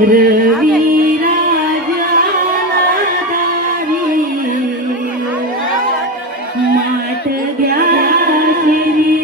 रवी राजाला दारी माट घ्या शिरी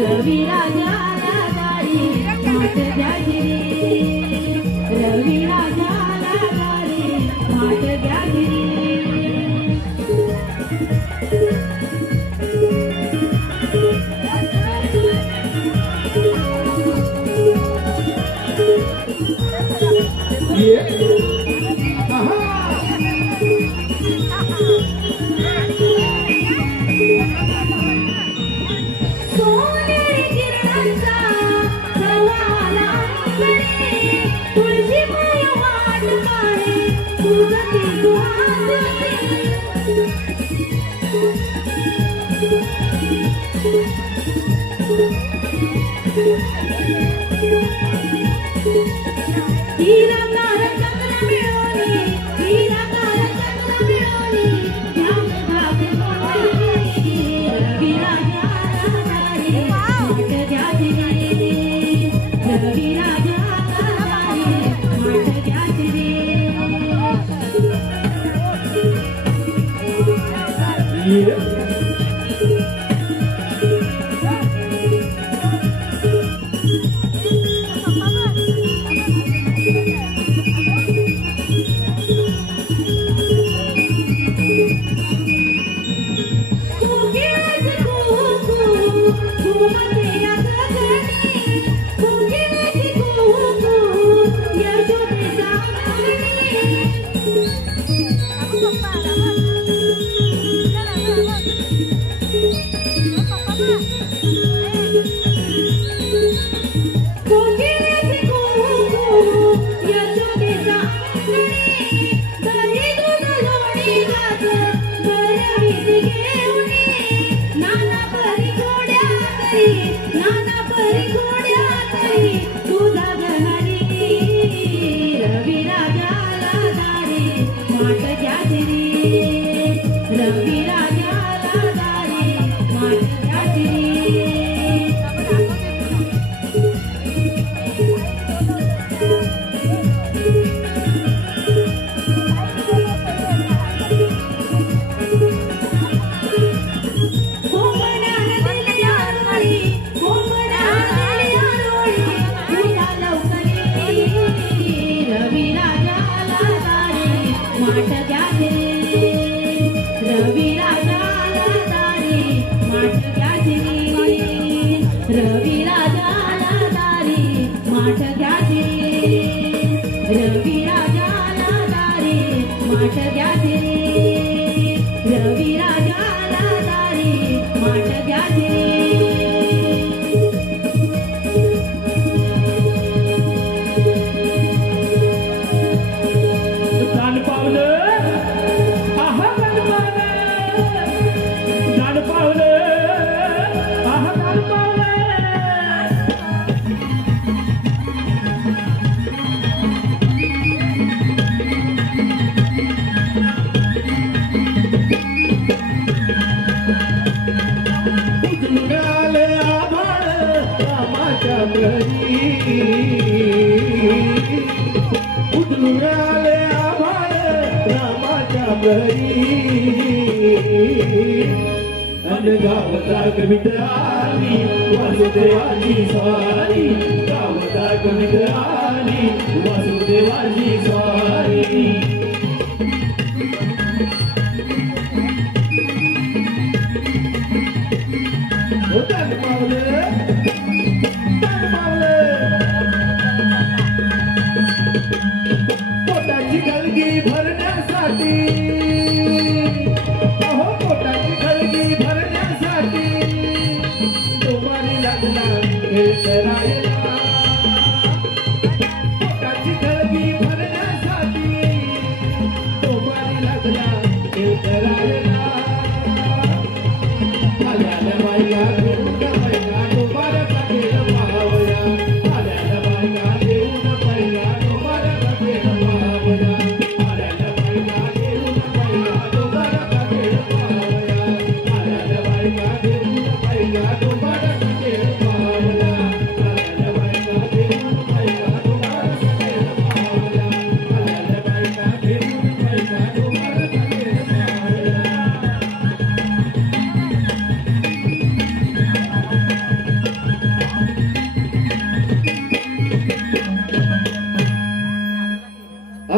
रवी राजाला दारी माट घ्या शिरी रवी राजाला दारी माट घ्या सोनेरी किरणांचा सवाला तुळशी माय वाट पाहे तुझी हीरा कार चक्र मिळवली हीरा कार चक्र मिळवली ध्यान भाग रवी राजाला दारी माट घ्या रवी राजाला दारी माट घ्या नाना परी घोड्या तरी तुझा गहरी रवी राजाला दारी माट घ्या रवी राजाला दारी माट घ्या माट घ्या रवी राजाला दारी माट घ्या रवी राजाला दारी माट घ्या रवी राजाला दारी माट घ्या रवी राजाला दारी माट घ्या उतरुणाले आभाळ रामाच्या गावता कवितानी वासुदेवाची स्वारी गावता कवितानी वासुदेवाची स्वारी होतात पावले पोटाची गलगी भरण्यासाठी, अहो पोटाची गलगी भरण्यासाठी तुम्हाला लागला खेळ करायला. पोटाची गलगी भरण्यासाठी तुम्हाला लागला खेळ करायला. आल्याला बायका घेऊन बायका तुम्हाला खेळ पाहावया. आल्याला बायका घेऊन बायका तुम्हाला खेळ पाहावया. आल्याला बायका घेऊन बायका तुम्हाला खेळ पाहावया. आल्याला बायका घेऊन बायका तुम्हाला खेळ पाहावया. आल्याला बायका घेऊन बायका तुम्हाला खेळ पाहावया. आल्याला बायका घेऊन बायका तुम्हाला खेळ पाहावया.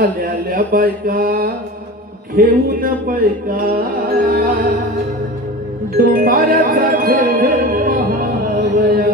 आल्या बायका घेऊन बायका डोंबाऱ्याचा खेळ पाहावया.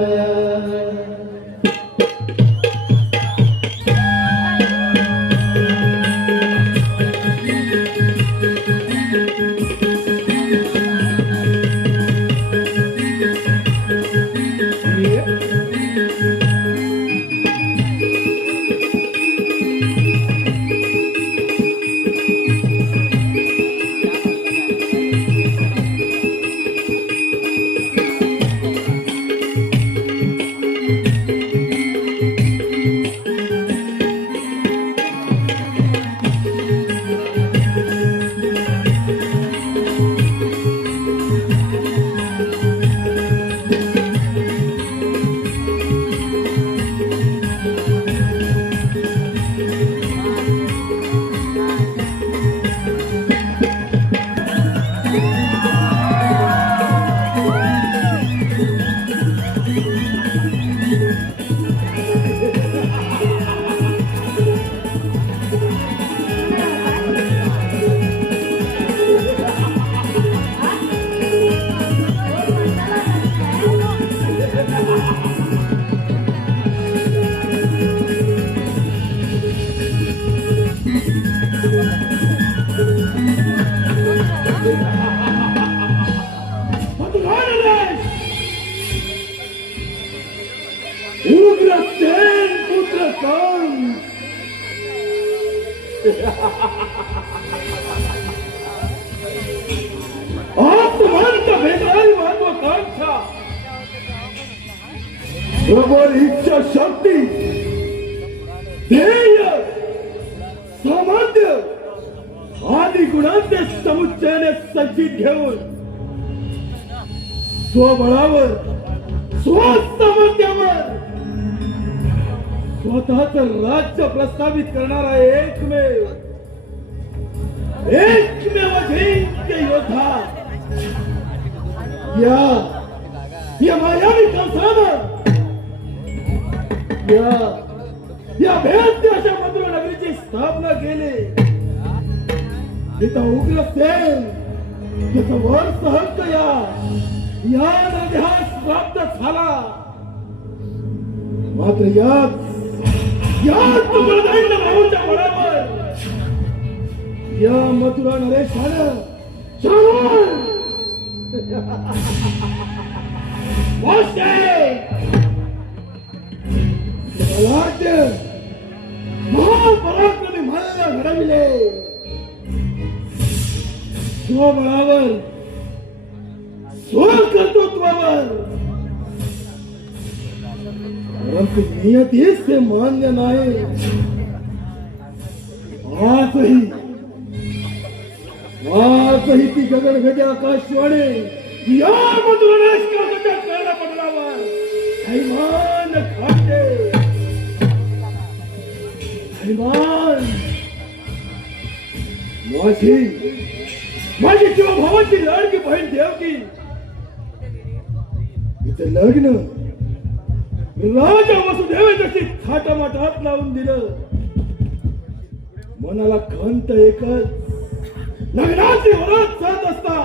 उग्रसेन पुत्र कंस आत्मंत भेदारी महत्वाकांक्षा प्रबळ इच्छा शक्ती ध्येय सामर्थ्य आदी गुणांचे समुच्चयाने सज्जित घेऊन स्वबळावर स्वसामर्थ्यावर स्वतःच राज्य प्रस्थापित करणारा एकमेव अजिंक्य योद्धा या मायावी कंसानं या भेद्य अशा मधुर नगरीची स्थापना केली. इथं उग्रसेन त्याचा वर्ष हक्क या नद्यास प्राप्त झाला. मात्र याच तुकडदैंड भाऊच्या बळावर या मथुरा नरेशानं महापराक्रमी मल्ल घडविले. स्वबळावर स्वकर्तृत्वावर परंतु नियतीस ते मान्य नाही. आजही ती गगनगती आकाशवाणी या मधुरेश काकाच्या कर्णपटलावर हैमान खाते. हैमान माझी किंवा भावाची लाडकी बहीण देवकी इथे लग्न राजा वसुदेवाची थाटामाटात लावून दिलं. मनाला खंत एकच, लग्नाची वरात जात असता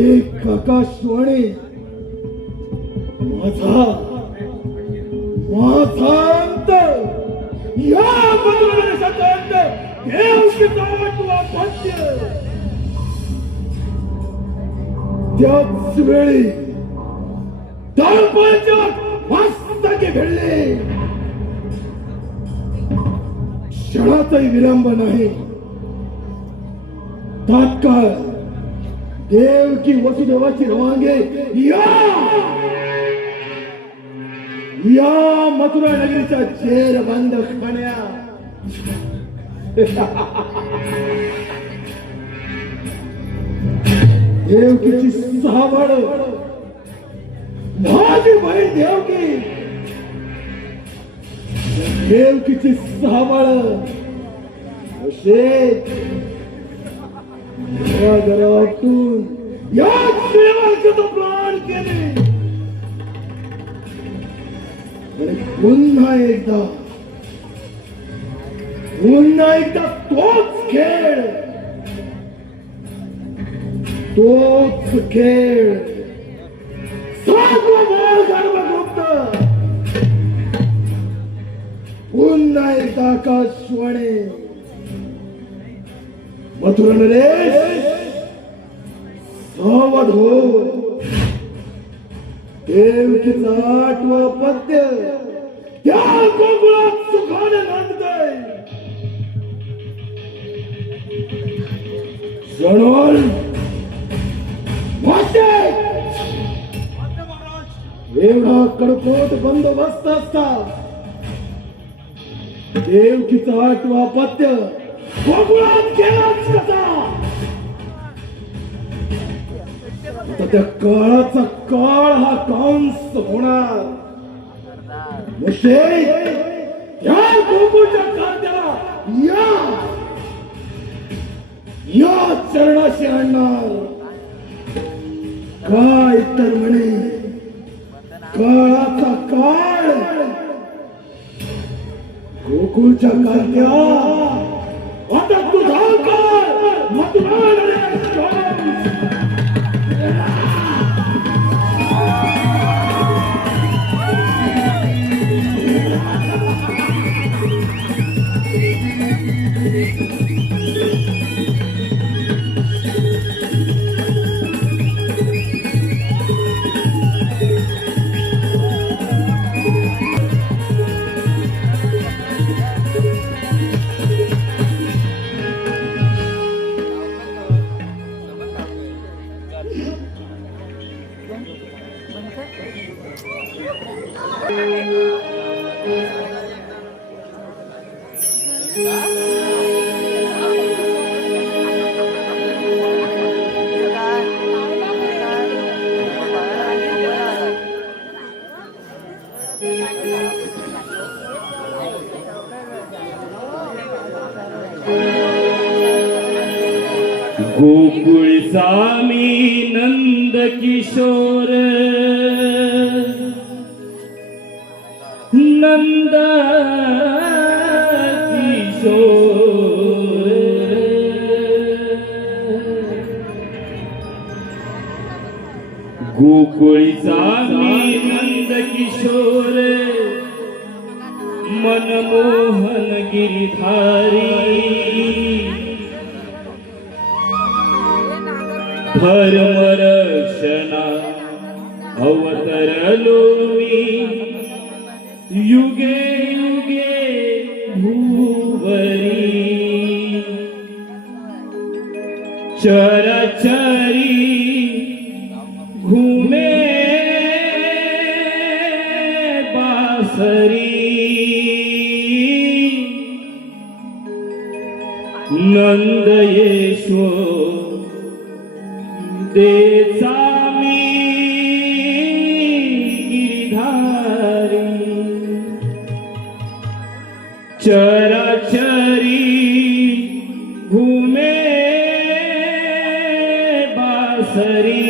एक आकाशवाणी माझा अंत या मधुराचा अंत देव किता आठवा पद्य त्याच वेळी दळपाच्या मस्तके घडले क्षणाचाही विलंब नाही तात्काळ देवकी वसुदेवाची रवानगी या मथुरा नगरीच्या जेरबंद खण्या देवकीची सहावड माझी बहीण देवकी देवकीची सहावड असे घरातून या देवाचे तो प्राण केले आणि पुन्हा एकदा तोच खेळ सातवा बाळ गर्भगुप्त पुन्हा एकदा आकाशवाणी मथुरा नरेश सावध हो देवकीचा आठवा पद्य त्या गोकुळात सुखाने नांदतय जनोल वाटे एवढा कडकोट बंदोबस्त असता देवकीचा आठवा पद्य गोकुळात गेलाच कसा आता त्या काळाचा काळ हा कांस होणार या गोकुळच्या कार्याला या चरणाशी आणणार काय तर म्हणे काळाचा काळ गोकुळच्या कार्या आता तुझा काळ मथुरा गोकुळ स्वामी नंद किशोर नंद किशोर गोकुळ स्वामी नंद किशोर मनमोहन गिरिधारी धर्मरक्षणा अवतरलो मी युगे युगे भूवरी चरचरी घुमे बासरी नंद यशोर देसा मी गिरिधारी चराचरी घुमे बासरी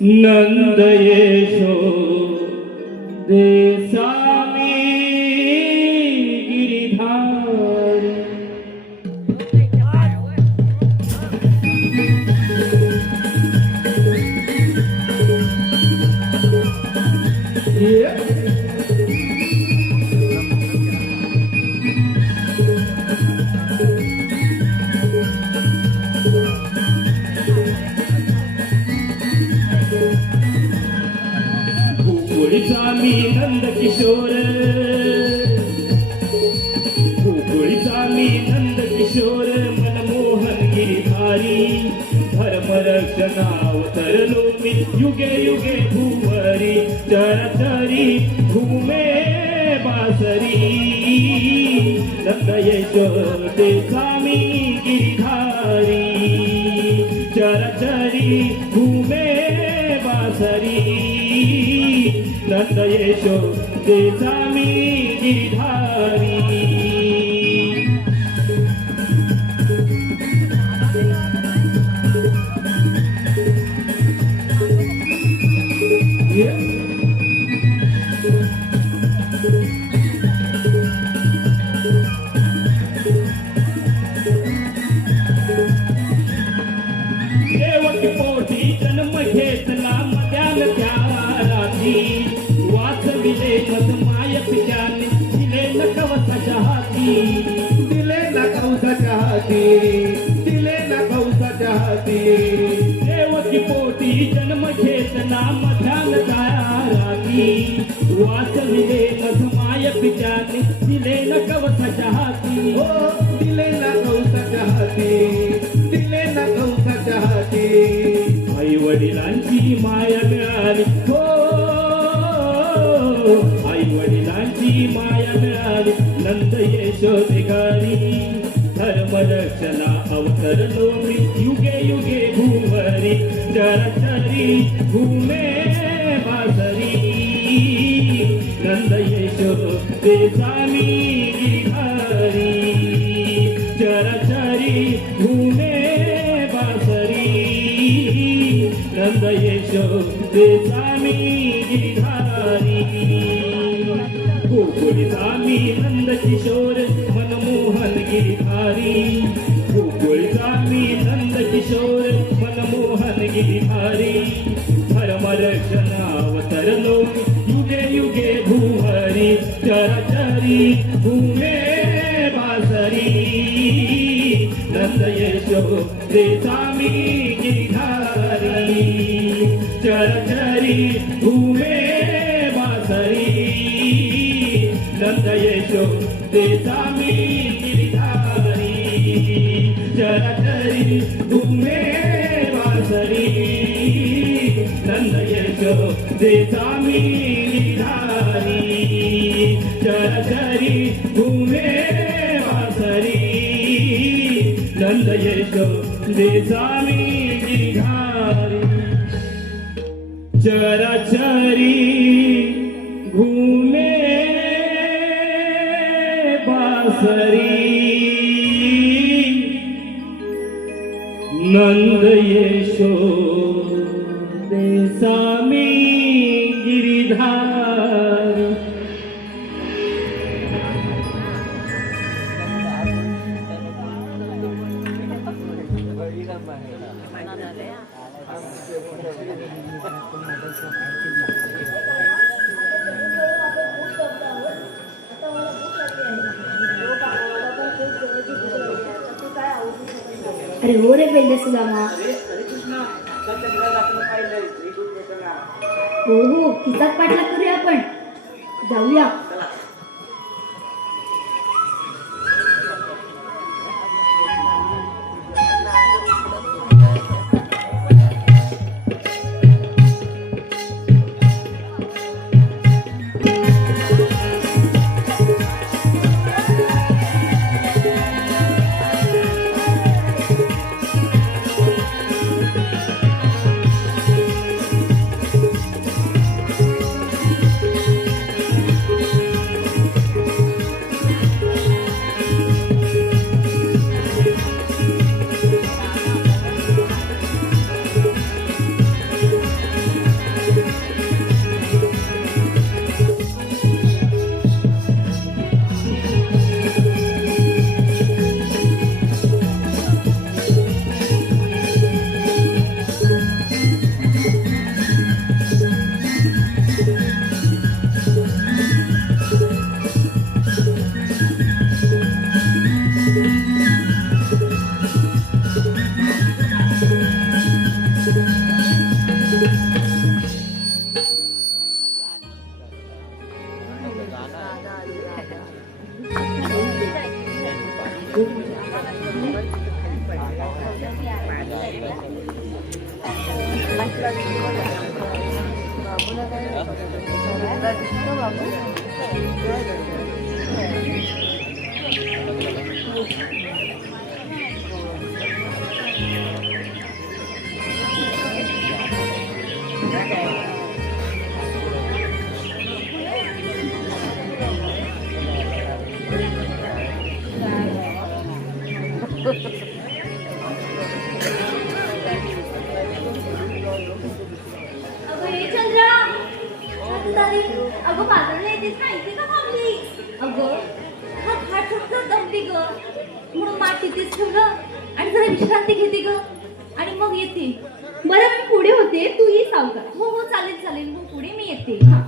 नंद यशोर देसा मी गिरिधारी गोकुळीचा मी नंद किशोर, गोकुळीचा मी नंद किशोर, मनमोहन गिरिधारी, धर्मरक्षणावतरलो मी युगे युगे भूवरी, चरचरी घुमे बासरी, नंद यशोदे स्वामी गिरिधारी, चरचरी घुमे बासरी, नंद यशोदे स्वामी गिरिधारी. देवकी पोटी जन्म घेतला मध्यान त्या रात्री, वाचविले मधमाय पित्याने, दिले न कवसाच्या हाती, दिले ना कौसाच्या हाती, दिले ना कौसाच्या हाती. देवकी पोटी जन्म घेतला मध्यान त्या रात्री, वाचविले मधमाय पित्याने, दिले न कवसाच्या हाती, हो दिले ना कौसाच्या हाती, दिले ना कौसाच्या हाती. आई वडिलांची माया मिळाली हो, आई वडिलांची माया मिळाली, नंद यशोदे घरी, धर्मरक्षणा अवतरलो मी युगे युगे भूवरी, चरचरी घुमे बासरी, नंद यशोदे स्वामी गिरिधारी, चरचरी घुमे बासरी, नंद यशोदे स्वामी गिरिधारी. गोकुळीचा मी नंद किशोर, मनमोहन गिरिधारी, गोकुळीचा मी नंद किशोर, मनमोहन गिरिधारी, धर्मरक्षणावतरलो युगे युगे भूहरी, चरचरी घुमे बासरी, नंद यशोदे स्वामी गिरिधारी, चरचरी घुमे बासरी, नंद यशोदे स्वामी गिरिधारी, चरचरी घुमे बासरी, नंद यशोदे स्वामी गिरिधारी, चरचरी घुमे बासरी, नंद यशोदे स्वामी गिरिधारी. चरचरी घुमे बासरी, नंद यशोदे स्वामी गिरिधारी. अरे हो रे बेल्ले सुदामा, हो हो किचात पाठला करूया आपण, जाऊया. अगं हे चंद्रा दादी अगं बाजारला येतेस ना इथे का थांबली अगं हा खाट सुटलं दमली ग म्हणून माठ तिथेच ठेवलं आणि जरा विश्रांती घेते ग आणि मग येते बरं मी पुढे होते तू ही सावकार हो हो चालेल चालेल मग पुढे मी येते हा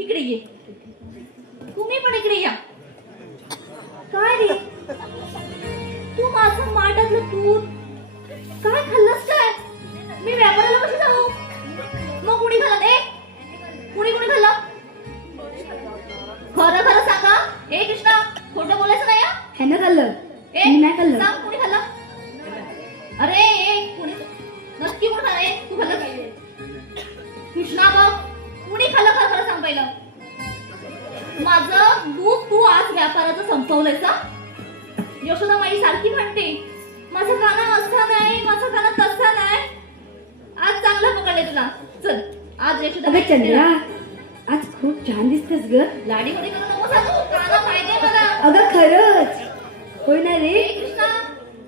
इकडे ये तुम्ही पण इकडे या काय रे तू माझं माठातलं दूध काय खाल्लंस काय मी व्यापाराला कशी जाऊ मग कुणी खाल्लं कुणी खाल्लं खरं खरं सांगा ए कृष्णा खोटं बोलायचं नाही ह्यानं खाल्लं मी नाही खाल्लं सांग कुणी खाल्लं अरे कुणी नक्की कोण खाल्लं तू खाल्लं कृष्णा बघ कुणी खाल्लं खरं खरं सांग पहिलं माझं दूध तू आज व्यापाराचं संपवलंयस का यशोदा माई सारखी म्हणते माझा काना असा नाही माझा काना तसा नाही आज चांगला पकडले तुला चल आज यशोदा अगं चंद्रा आज खूप छान दिसतेस ग लाडी होडी करू नको सांगू काना पाहिजे मला अगं खरंच होय ना रे कृष्णा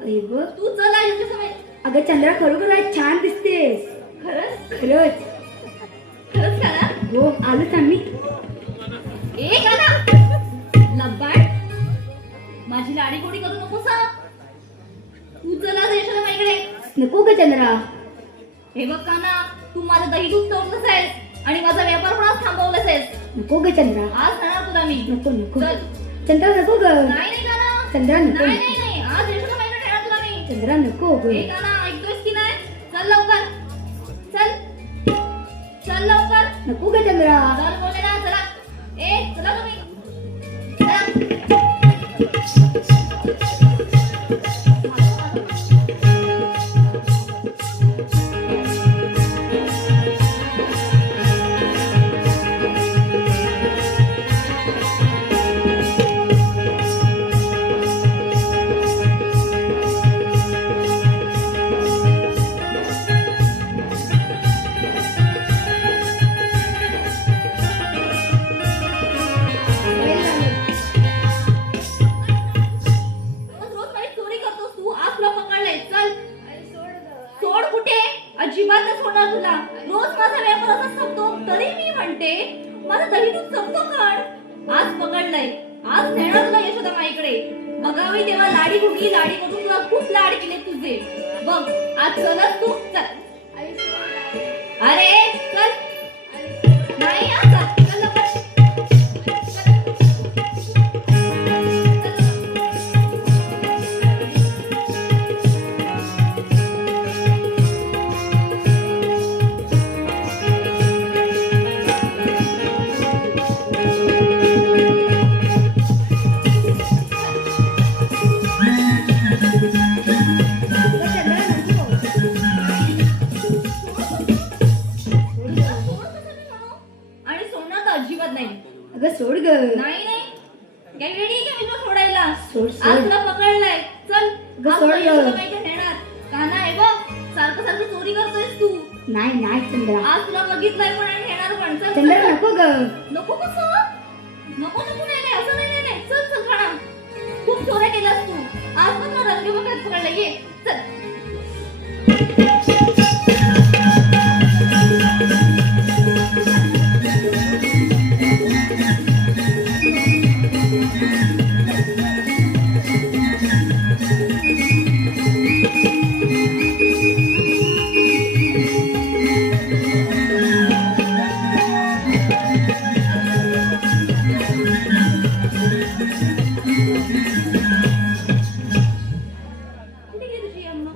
अरे बघ तू चल आज यशोदा माई अगं चंद्रा खरोखर आज छान दिसतेस खरंच खरंच खरंच काना हो आलोच आम्ही ए काना लब्बाड माझी लाडी गोडी करू नको सा तू चल आज यशोदा माईकडे नको ग चंद्रा हे बघ काना तू माझं दही दूध तोडलंच आहेस आणि माझा व्यापार पण आज थांबवलाच आहेस नको ग चंद्रा आज खाणार तुला मी नको नको चल चंद्रा नको ग नाही काना चंद्रा नको नाही नाही नाही आज यशोदा माईकडे ठेवणार तुला मी चंद्रा नको ग हे काना ऐकतोयस की नाही चल लवकर चल चल लवकर नको ग चंद्रा चल बोले ना चला ए चला तुम्ही चला. रोज माझी चोरी करतोस तू आज तुला पकडलंय चल सोड कुठे अजिबात नाही सोडणार तुला रोज माझा व्यापार असा संपतो तरी मी म्हणते माझा दही दूध संपतो कण आज पकडलंय आज नेणार तुला यशोदा माईकडे बघावी तेव्हा लाडी गुडी लाडी करून तुला खूप लाड केले तुझे बघ आज चलच तू चल अरे चल नाही आज चल लवकर. अगं चंद्रा नको नाही नाही काय वेडी आहे का मी तुला सोडायला सोड, सोड. आज तुला पकडलाय चल ग, आज सोड तुला ग. यशोदा माहिती नेणार काना आहे बघ सारखं सारखं चोरी करतोयस तू नाही नाही चंद्रा आज तुला बघितलंय पण आणि नेणार पण चल चंद्रा चल. नको ग नको कसं नको नको नाही नाही असं नाही नाही नाही चल चल खाना खूप चोऱ्या केल्यास तू आज पण तुला रंगे बघत पकडलं ये चल कुठे गेली तुझी अम्मा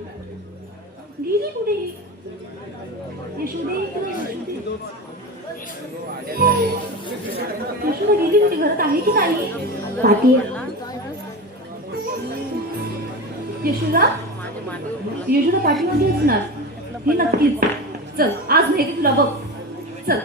गेली कुठे यशोदे यशोदा गेली कुठे घरात आहे की नाही पाठी यशोदा यशोदा पाठीमध्ये असणार हे नक्कीच चल आज नाही तुला बघ चल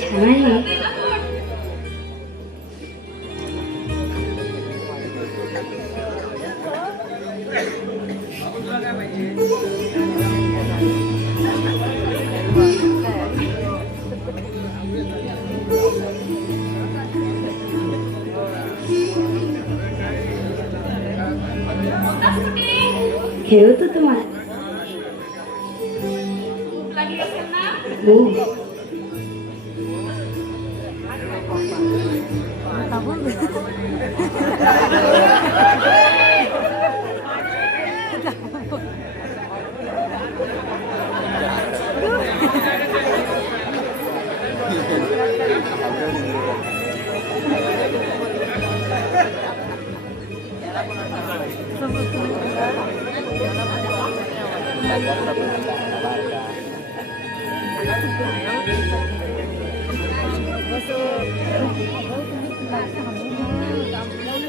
छान आहे खेळतो तुम्हाला भूक लागली असेल ना हो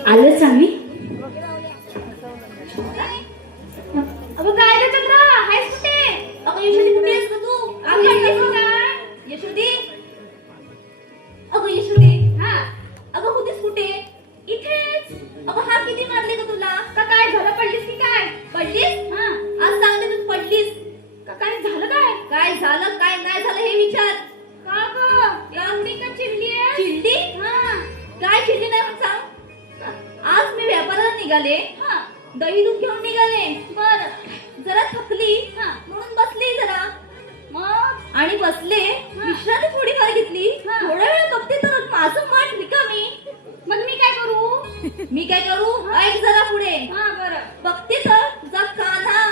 आलोच आम्ही अगं काय रे चंद्रा आहेस कुठे अगं यशोदी कुठे आहेस ग तू यशोदी अगं यशोदी हा अगं होतीस कुठे इथेच अगं हा किती मारले ग तुला का काय झालं पडलीस की काय पडलीस हा आज सांगते तू पडलीस का काय झालं काय झालं काय नाही झालं हे विचार का ग एवढी का चिडली चिडली हा काय चिडली नाही मग सांग आज मी व्यापाराला निघाले दही दूध घेऊन निघाले बर जरा थकली म्हणून बसली जरा मग आणि बसले विश्रांती थोडीफार घेतली थोड्या वेळ बघते तर माझं मन रिकामी मग मी काय करू ऐक जरा पुढे बरं बघते तर तुझा कान्हा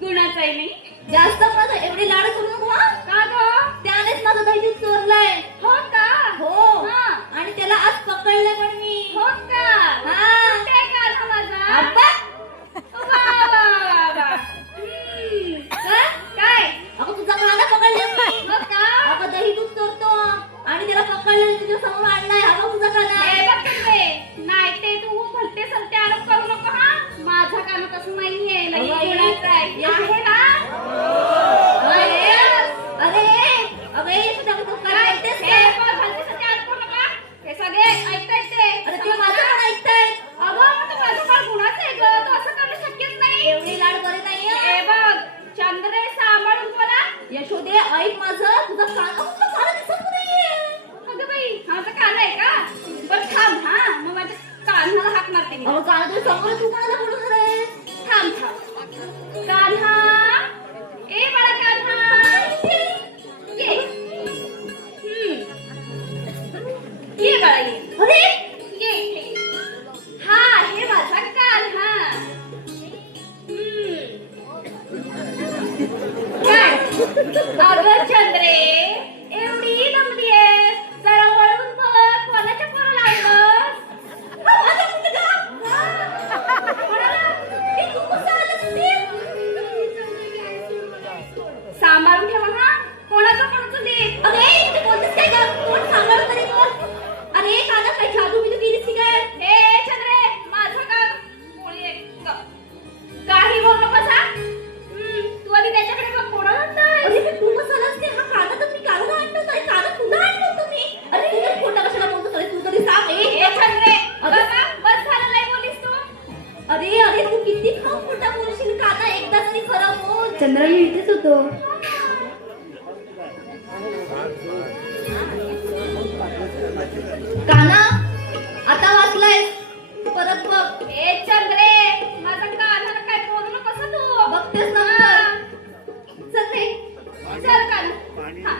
गुणाचा आहे मी जास्त माझं एवढे लाड करू नको का ग त्यानेच माझं दही दूध चोरलाय हो का हो आणि त्याला आज पकडलंय पण मी हो का हा काय कान्हा माझा अप्पा काय अगं तुझा कान्हा पकडलाय मी हो का अगं दही दूध चोरतो आणि समोर तू कोणाला बोलवणार आहेस? थांब थांब. कान्हा, ए बाळा कान्हा, ये. ये बाळा ये. अरे ये इथे. हा हे माझा कान्हा. काय अगं चंद्रे, एवढी दमली आहेस, जरा वळून बघ, कोणाच्या पोराला आणलंस? हा, माझा मुलगा. हा. कोणाला? ए, तू कसं आलास इथे? सांभाळून ठेवा हा, कोणाचं दे. अरे इथे बोलतेस काय गं? कोण सांभाळून तरी कोण? अरे काना काय जादू बिदू केलीस की काय? ए चंद्रे, माझं काम पोळी आहे. काही बोल नकोस हा. तू आधी त्याच्याकडे बघ, कोणाला आणलंय? अरे पण तू कसं आलास ते? हा काना तर मी कानाला आणलं होतं. अरे काना तुला आणलं होतं मी. अरे तू तर खोटा कशाला बोलतोस? अरे तू तरी सांग. ए चंद्रे, बस झालं नाही बोलीस तू. अरे अरे तू किती खोटा बोलशील? काना एकदा तरी खरं बोल. चंद्रा मी इथेच होतो. काना आता वाचलाय, परत बघ. ए चंद्रे, माझा कानाला काय बोलू नकोस हं तू. बघतेस ना. चल रे, चल काना. हा.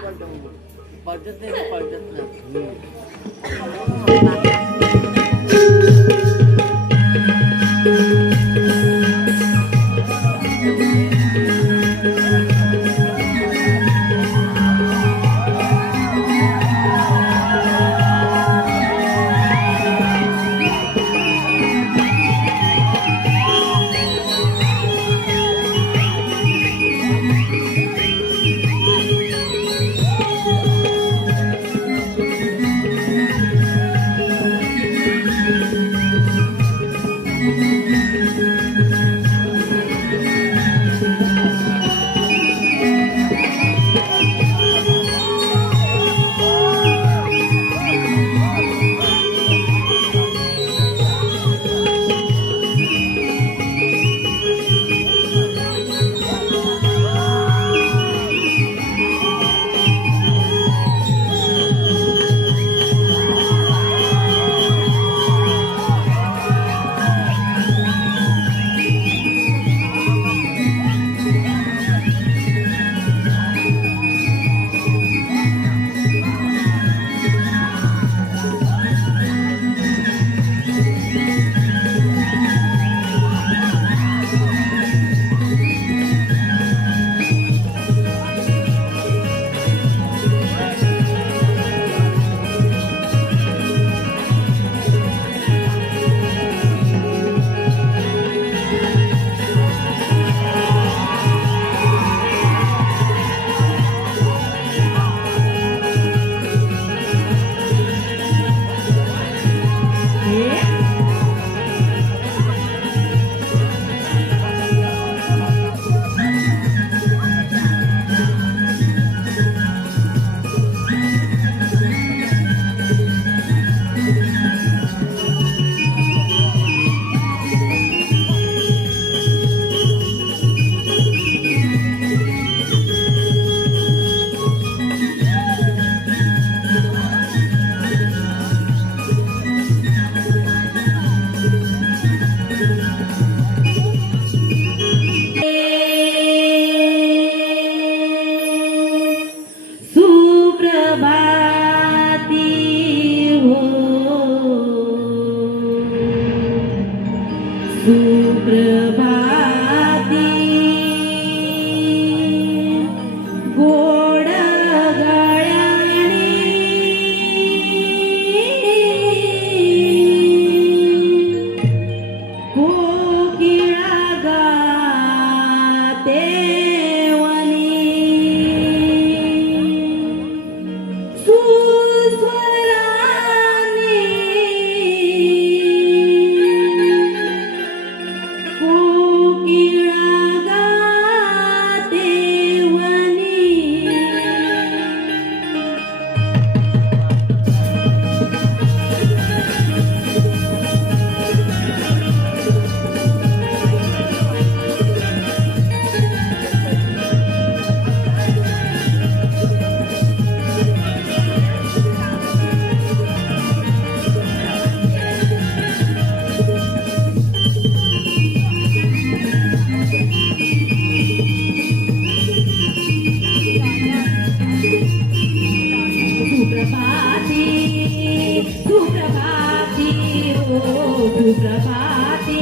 सुप्रभाते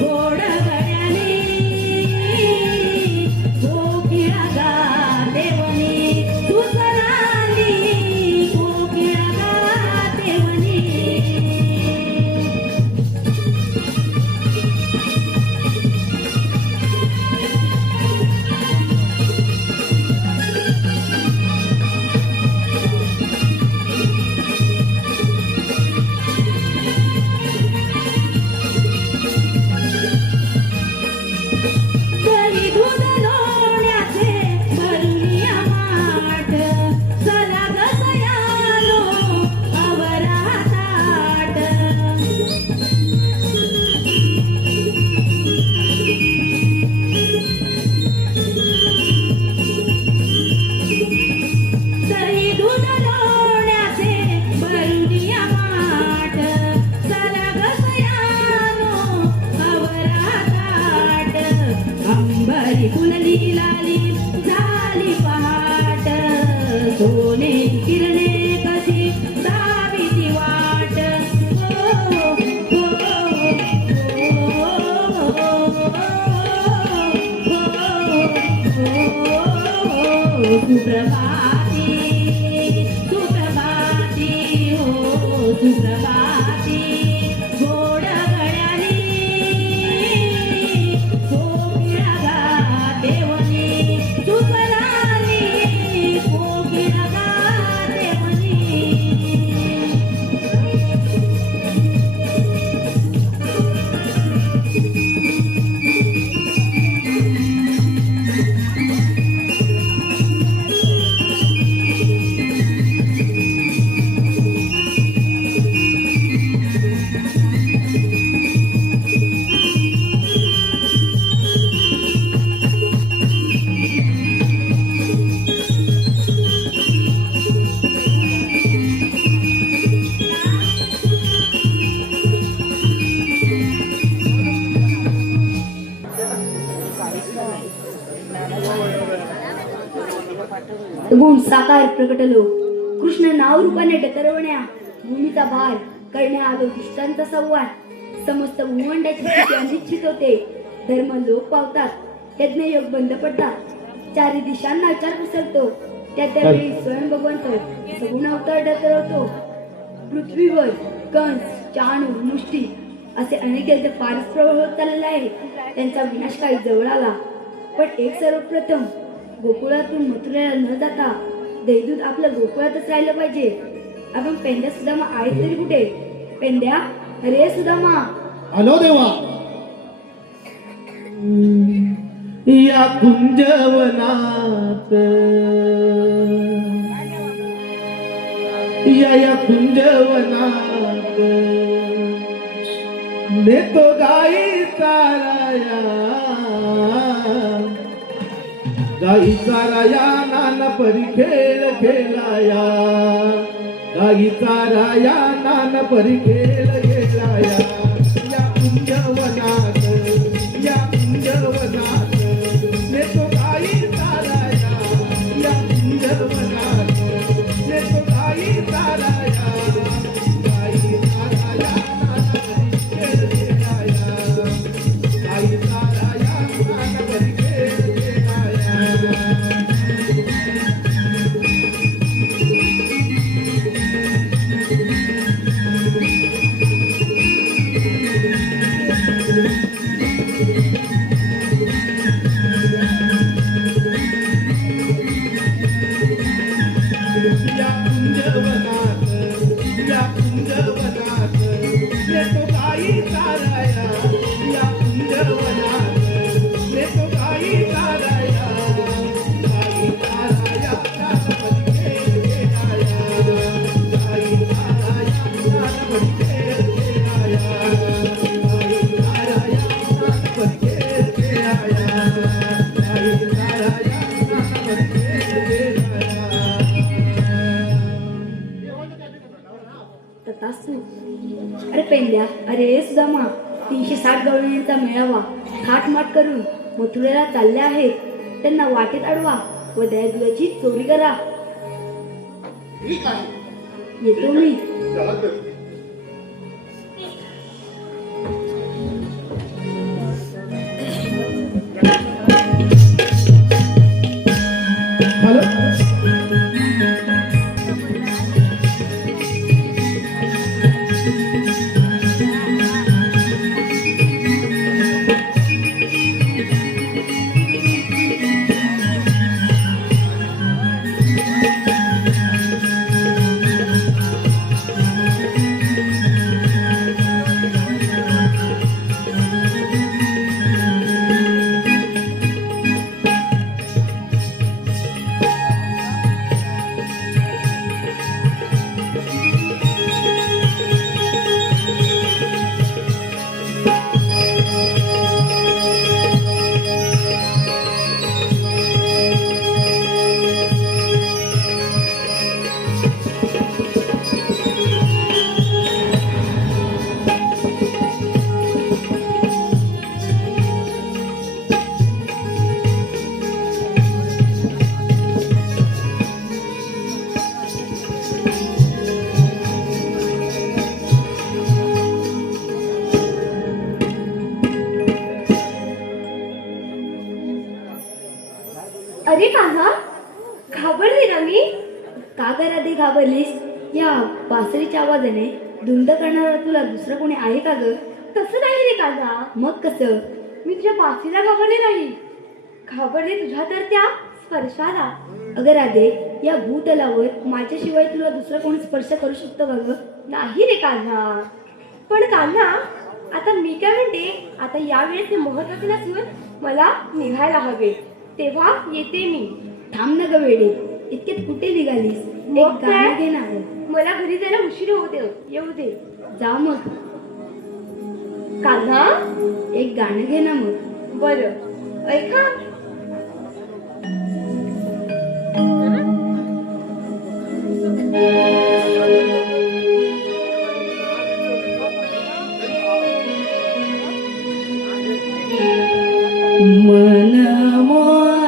गोड गळ्याने कोकिळा गाते वनी सुसराली कोकिळा गाते वनी दही दूध लोण्याचे भरुनिया माठ चला ग सयानो आवरा ताट दही दूध लोण्याचे भरुनिया माठ चला ग सयानो आवरा ताट अंबरी फुलली लाली झाली पहाट सोने किरणे कशी जावी ती वाट सुप्रभाती सुप्रभाती हो सुप्रभाती गोड गळ्याने कोकिळा गाते वनी सुसराली कोकिळा गाते वनी गुण साकार प्रकटलो कृष्ण नाव रूपाने डतरवण्या भूमीचा भार करण्या आलो दुष्टांचा संवार समस्त भूमंडाची स्थिती अनिश्चित होते धर्म लोप पावतात यज्ञ योग बंद पडतात चारी दिशांना विचार पसरतो त्यावेळी स्वयं भगवंत सगुण अवतार डतरवतो पृथ्वीवर कंस चाणू मुष्टी असे अनेक यज्ञ फारच प्रबळ होत चाललेले आहे त्यांचा विनाश काही जवळ आला पण एक सर्वप्रथम गोकुळातून मथुरेला न जाता दैदूत आपल्या गोकुळातच राहिलं पाहिजे आपण पेंड्या सुदामा आहेत तरी कुठे पेंड्या अरे सुदामा आलो देवा या कुंजवनात या कुंजवनात नेतो गाई चाराया गाई चाराया नाना परी खेळ खेळाया गाई चाराया नाना परी खेळ खेळाया या कुंजवनात या कुंजवनात नेतो गाई चाराया या कुंजवनात नेतो गाई चाराया गाई चाराया नाना परी खेळ खेळाया गाई चाराया नाना परी खेळ खेळाया या कुंजवनात या कुंजवनात नेतो गाई चाराया या कुंजवनात नेतो गाई चाराया गाई चाराया नानपरी खेळ खेळाया गाई चाराया नानपरी खेळ खेळाया गाई चाराया नानपरी खेळ खेळाया गाई चाराया नानपरी खेळ खेळाया तथास्तु अरे पेंड्या अरे सुदामा 360 गवळण्यांचा मेळावा थाटमाट करून मथुरेला चालले आहेत त्यांना वाटेत अडवा व दयादुयाची चोरी करा ठीक आहे येतो मी चला तर घाबरलीस? या बासरीच्या आवाजाने धुंद करणारा तुला दुसरं कोणी आहे का ग? तसं नाही रे काका, मग कसं? मी तुझ्या बासीला घाबरले नाही, घाबरले तुझ्या तर त्या स्पर्शाला. अगं राधे, या भूतलावर माझ्याशिवाय तुला दुसरा कोणी स्पर्श करू शकतो का ग? नाही रे कान्हा. पण कान्हा, आता मी काय म्हणते, आता यावेळेस हे महत्वाचे नसून मला निघायला हवे, तेव्हा येते मी. थांब ना ग वेडे, इतक्यात कुठे निघालीस? मग एक काय? गाणं घे ना. मला घरी जायला उशीर होते, येऊ दे. जा मग, कान्हा, एक गाणं घे ना मग. बरं ऐका. मनमोहना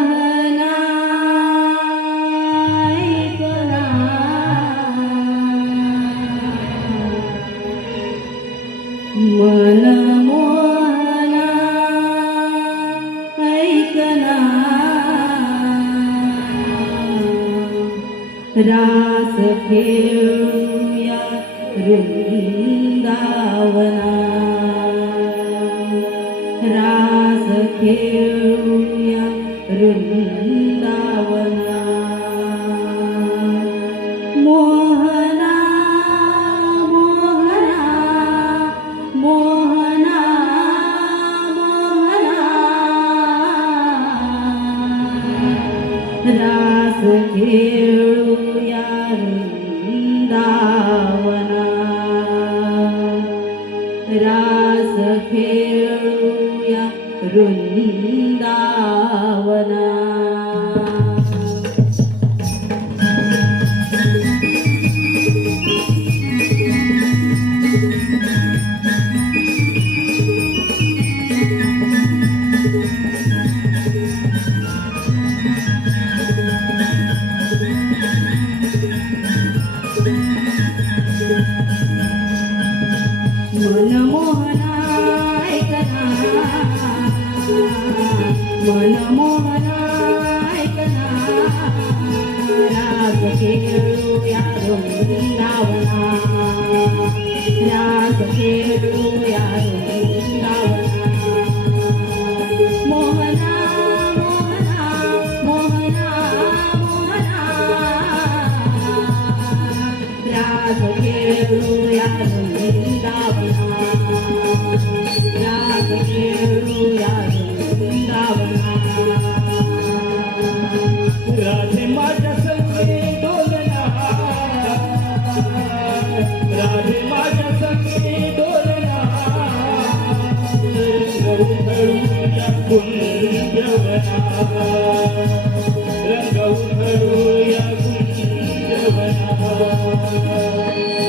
ऐकना, मनमोहना ऐकना, रास खेळूया वृंदावना, रास खेळूया वृंदावना. मोहना मोहना मोहना मोहना, रास खेळूया वृंदावना, रास खेळूया वृंदावना. मनमोहना ऐकना, मनमोहना ऐकना, रास खेळूया वृंदावना, रास खेळूया वृंदावना. मोहना मोहना मोहना मोहना, रास खेळूया वृंदावना, रास खेळूया वृंदावना. राधे माझ्या संगे डोलना, राधे माझ्या संगे डोलना, रंग उधळूया कुंजवना, रंग उधळूया कुंजवना.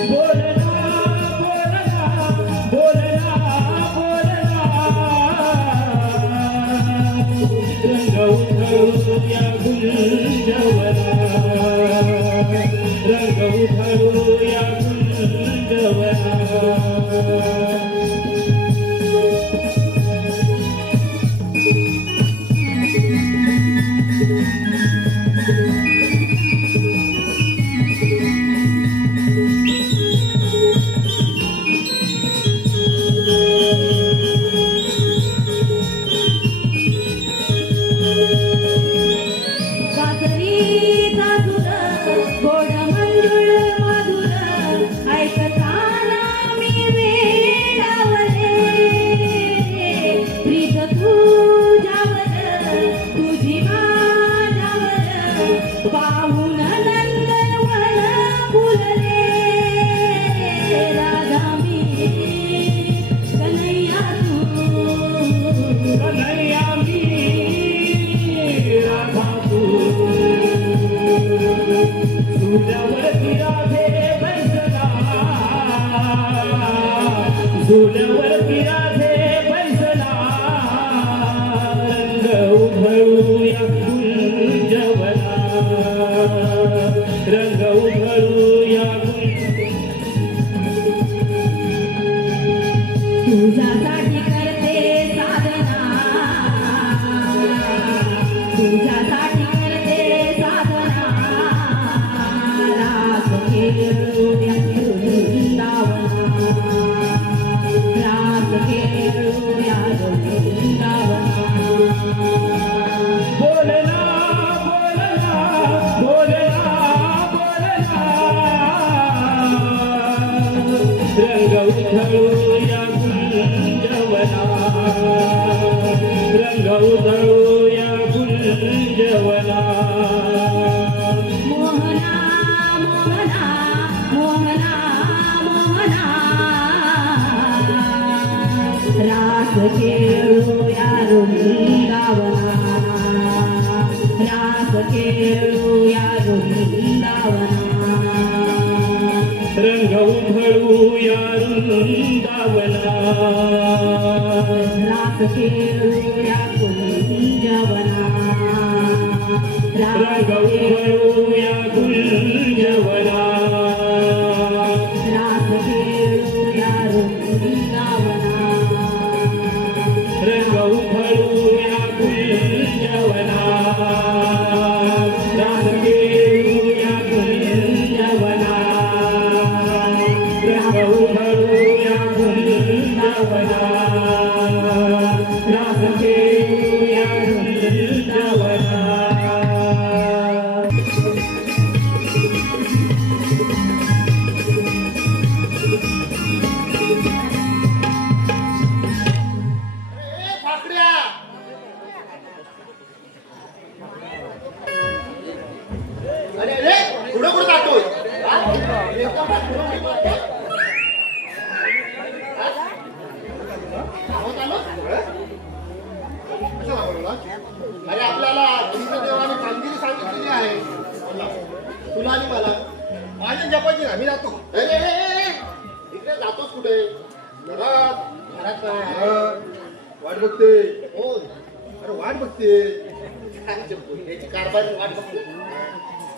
बोलना बोलना बोलना बोलना, रंग उधळूया कुंजवना, रंग उधळूया कुंजवना. बासरीचा सुर गोड मंजुळ मधुर, ऐकताना मी वेडावले. प्रीत तुझ्यावर तुझी माझ्यावर, पाहून नंदनवन फुलले. राधा मी कन्हैया तू, कन्हैया मी राधा तू. झुल्यावरती राधे बैसला, झुल्यावरती राधे बैसला, रंग उधळूया कुंजवना, रंग उधळूया तुझ्यासाठी करते साधना, तुझ्यासाठी करते साधना, रास उधळूया गुंजवना रंग उधळूया गुंजवना मोहना मोहना मोहना मोहना रास खेळूया वृंदावना रास खेळूया वृंदावना रंग उधळूया वृंदावना रास खेळूया कुंजवना रंग उधळूया गुंजवना रास खेळूया वृंदावना रंग उधळूया गुंजवना रास खेळूया गुंजवना रंग उधळूया गुंजवना रास खेळूया गुंजवना फाकड्या अरे अरे कुठं कुठं जातोय अरे आपल्याला देवाने कामगिरी सांगितलेली आहे तुला आणि मला माझ्या जपायची आम्ही जातो अरे इकडे जातोस कुठे घरात वाट बघते हो अरे वाट बघते याची कारभार वाट बघते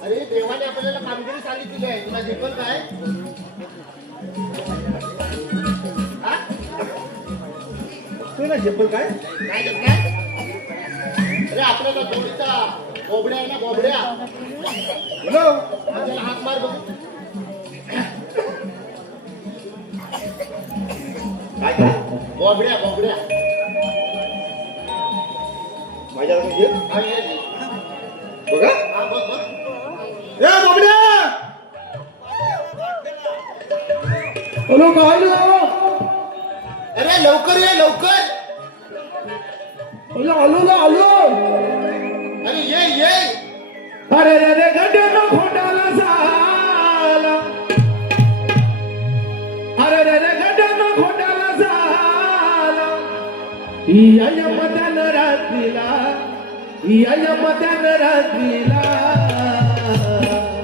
अरे देवाने आपल्याला कामगिरी सांगितलेली आहे तुला झेपल काय हा? तुला झेपल काय काय झेपणार अरे आपल्याला जोडीचा बोबड्या आहे ना बोबड्या हॅलो माझ्याला हात मार बघ काय काय बोबड्या बोबड्या माझ्या बघा हा बघ बघ ए बोबड्या हॅलो काय अरे लवकर ये लवकर आलो अरे ये अरे रे रे गड्यानं खोंडाला झाला अरे रे रे गड्यानं खोंडाला झाला या मध्यान रात्रीला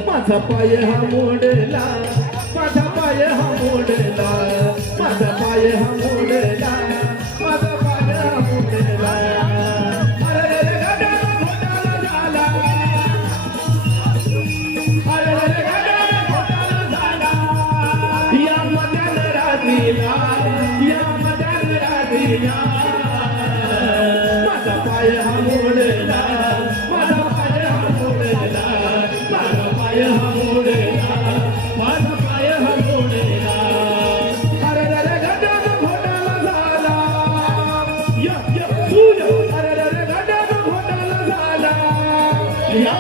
माझा पाय हा मोडला माझा पाय हा मोडला माझा पाय हा मोडला माझा पाय हा मोडला अरे रे रे गड्यानं खोंडाला झाला अरे रे रे गड्यानं खोंडाला झाला या मध्यान रात्रीला माझा पाय हा मोडला माझा पाय हा मोडला माझा पाय हा मोडला माझा पाय हा मोडला अरे रे रे गड्यानं खोंडाला झाला सूर्य अरे रे रे गड्यानं खोंडाला झाला या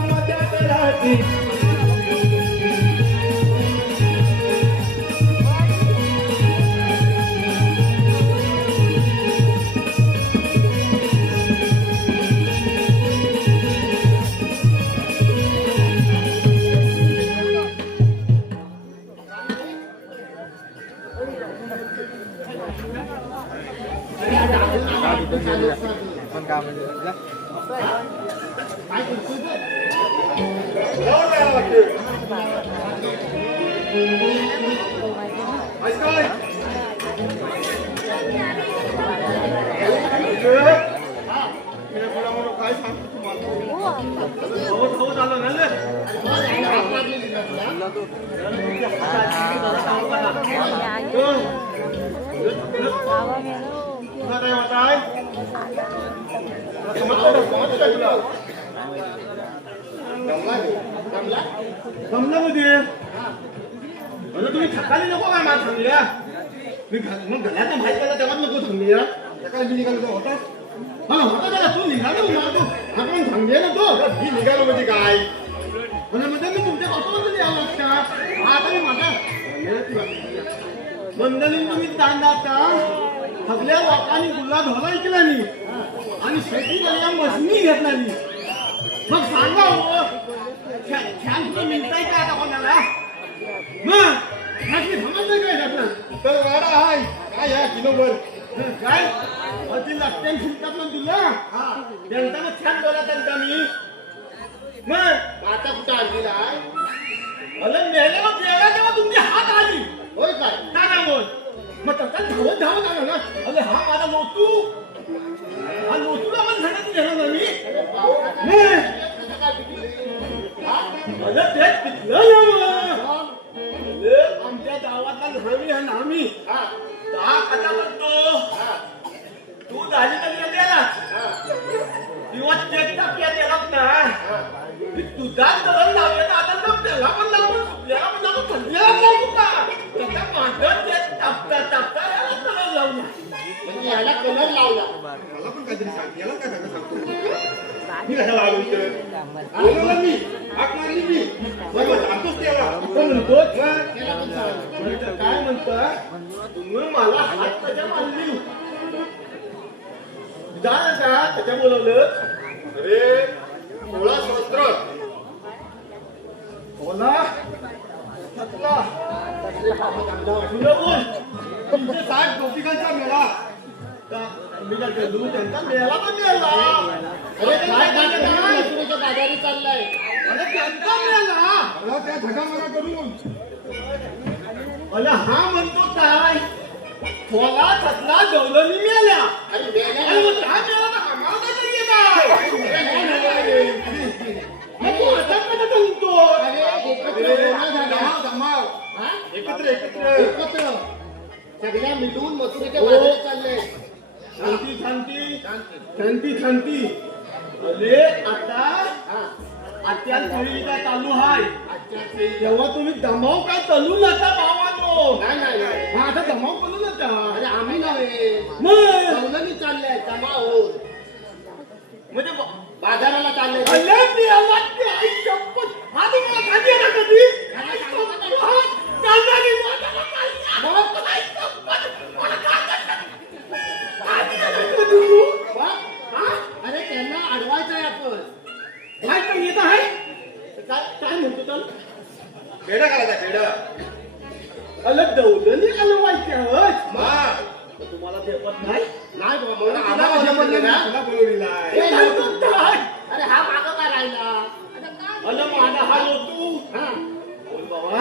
मध्यान रात्री काय करतोय काय सांगतो तुम्हाला कमलामध्ये तुम्ही थकाली नको काय मला सांगल्या मी मग घरात माहित पडला तेव्हाच नको सांगली सकाळी मी निघालो होता हा होता त्याला तू निघालो तू आपण सांगले ना तो मी निघालो म्हणजे काय म्हणजे मी तुमच्या ऑटोमध्ये यावं लागतात आता मी माझा मंडळी तुम्ही तांदाता सगळ्या लोकांनी गुलाब हवा ऐकला मी आणि शेती करायला मशनी घेतला मी मग सांगा हो छान तुला मिळताय का आता कोणाला मग नाचणी समजलं काय आपलं तर वाडा हाय काय या किलोभर काय अति लक्षण शिकतात ना तुला त्यांचा मग छान बोला त्यांचा मी मग आता कुठं आणलेला आहे अरे मेल्याला मेला तेव्हा तुमची हात आली होय काय काय ना बोल मग तसा धावत धावत आला ना अरे हा माझा लोटू हा लोटूला पण झटत गेला ना मी कसं काय पिकली? हा? अरे ते पिकलं ना मग. अरे आमच्या गावातला न्हावी हा नामी हा, का कसा म्हणतो हा, तू झाली तर गेला हा, किंवा चेक टाकल्या गेलात ना हा. की तुझा तरण लावले तर आता ना त्याला पण लागून सुटल्याला पण लागून थंडीला लागू का त्याच्या माझं ते टाकता टाकता याला तरण लावला म्हणजे याला कलर लावला मला पण काहीतरी सांग याला काय सांगा सांगतो मी कशाला आलो इथं आलो मी हाक मारली मी मग सांगतोच त्याला आपण म्हणतो त्याला पण सांग काय म्हणता तुम्ही मला हात त्याच्या मारली जा का त्याच्या बोलवलं अरे सोळा सहस्त्र बोला सतला तुला बोल तुमचे 60 गोपिकांचा मेळा मी काय केलो त्यांचा मेळा पण मेळा अरे काय मसुरीच्या बाजारी चाललाय अरे त्यांचा मेळा अरे त्या झटामरा करून अरे हा म्हणतो काय थोला सतला गवलनी मेल्या अरे अरे मेल्या मग काय मेळा ना आम्हाला काहीतरी येत मग तू आता कसं सांगतो हा? एकत्र एकत्र एकत्र सगळ्या मिळून मसुरीच्या बाजारी चाललंय शांती शांती शांती शांती अरे आता हा आजच्या पिढी काय चालू आहे आजच्या ते- तेव्हा तुम्ही दमाव काय चालू नका भावानो नाही नाही नाही हा आता दमाव करू नका अरे आम्ही नव्हे मग कौलनी चाललंय जमा हो म्हणजे बाजाराला चाललंय अरे मी वाटते आई शपथ हा तुम्हाला खाली आहे ना कधी आई शपथ, हा, चालला नाही, वाटायला चालला. आई शपथ, मला काय करणार? काय करणार तू? वा? हा? अरे त्यांना अडवायचं आहे आपण काय पण येत आहे काय काय म्हणतो तर पेढा घालायचा पेढा अलग दौलनी अलवायचे आहोत मग तर तुम्हाला देवत नाही नाही बाबा मला आम्हाला जमलं ना हे सांगतो काय? अरे हा मागं का राहिला आता काय अलं माझा हा तू हा बोल बाबा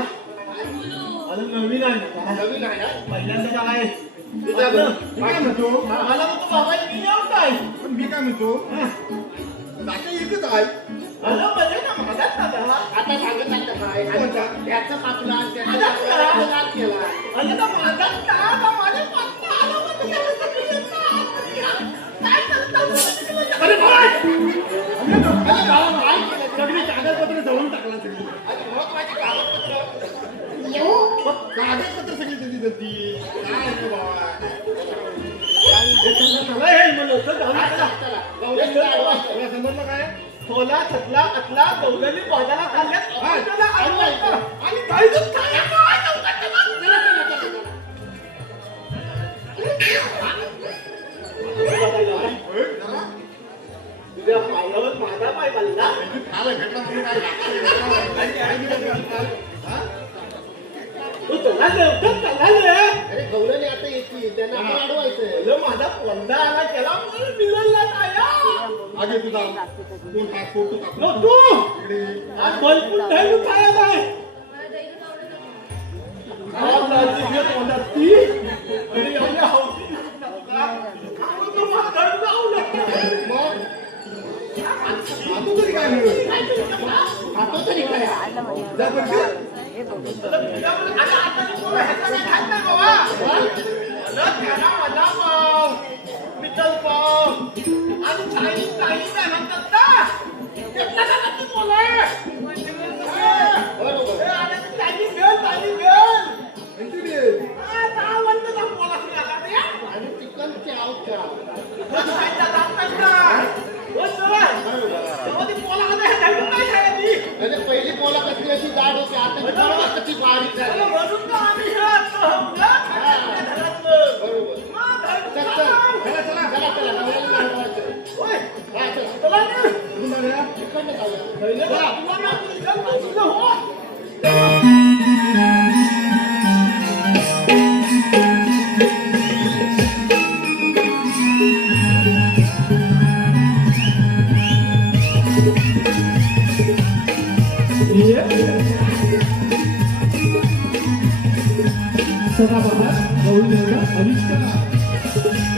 अलं नवीन आहे का? नवीन आहे ना पहिल्यांदा काय तुझा आपलं, मी काय म्हणतो मला म्हणतो बाबा मी येऊ काय पण मी काय म्हणतो हा. नातं एकच आहे अलं म्हणजे ना मगाच ना तेव्हा. आता सांगत आता काय कोणता? त्याचं पाचला त्याचं आता पाचला, काय? त्याचं नाद केला अलं तर माझा का का माझ्या पाचला आलं म्हणतो त्याला काय करता? अरे बाय! अरे गावात काय केलं? सगळी कागदपत्र जवळून टाकला सगळी अरे महत्वाची कागदपत्र कागदपत्र सगळी दिली जाती काय होतं बाबा हे समजलं हे म्हणलं होतं जाऊन चला, टाका. चला. गवळणी तुला समजलं काय थोला थकला अतला गवळणी बाजारात काढल्यात त्याला अडवायचं. आणि गाईचं खायला काय नव्हतं त्याला. चला, चला, चला, चला. तुझ्या पायावर माझा पाय बांधला आलं, भेटला तुम्ही काय? तू चला लवकर चला ले. अरे गौरवने आता येतील त्यांना आपण अडवायचंय अरे माझा कोंडा आला त्याला पण मिळाला नाया आगे तुझा दोन टाक फोटो टाक नो तू आज भरपूर नाही खाया नाही आज लाजी घेत होता ती आणि एवढ्या हौशी आपण तर मला घर जाऊ मग खातो तरी काय मिळेल खातो तरी काय जा बरं का? मिसल पाव आणि चायनीज चायनीज आहे म्हणतात ना घेतला का नक्की बोला बरोबर चायनीज घेऊन चायनीज घेऊन किती दे? काय म्हणतो ना बोला आणि चिकन चाव का अरे पहिली पोला कसली अशी जाड होती आता ती परवा कशी बारीक झाली म्हणून तर आम्ही सदाबहार गौरीचा आविष्कार.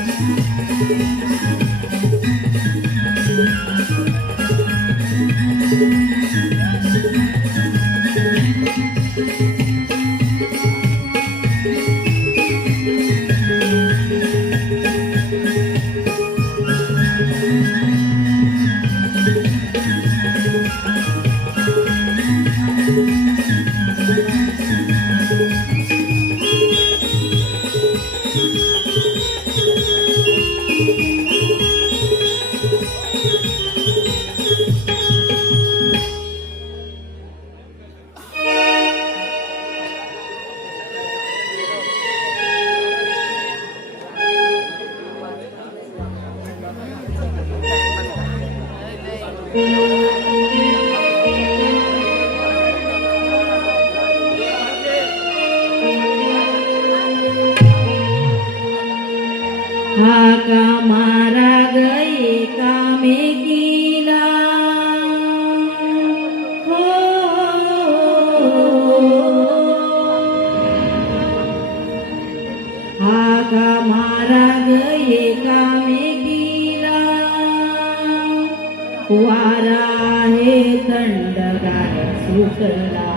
हाका मारा गए कामेकीला हो हाका मारा गए कामेकीला वारा हे थंडगार सुटला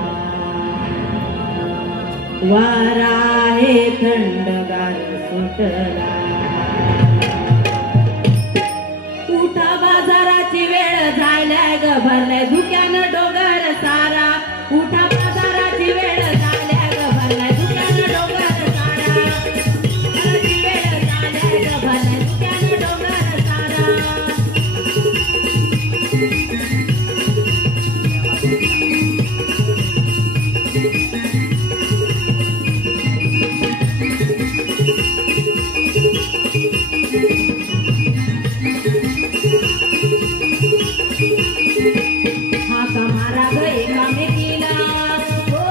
वारा हे थंडगार सुटला उठा बाजाराची वेळ झाल्या ग भरलाय धुक्यानं डोंगर सारा उठा बाजाराची वेळ झाल्या ग भरलाय धुक्यानं डोंगर सारा बाजाराची वेळ झाल्या ग भरलाय धुक्यानं डोंगर सारा हाका मारा गए कामेकीला हो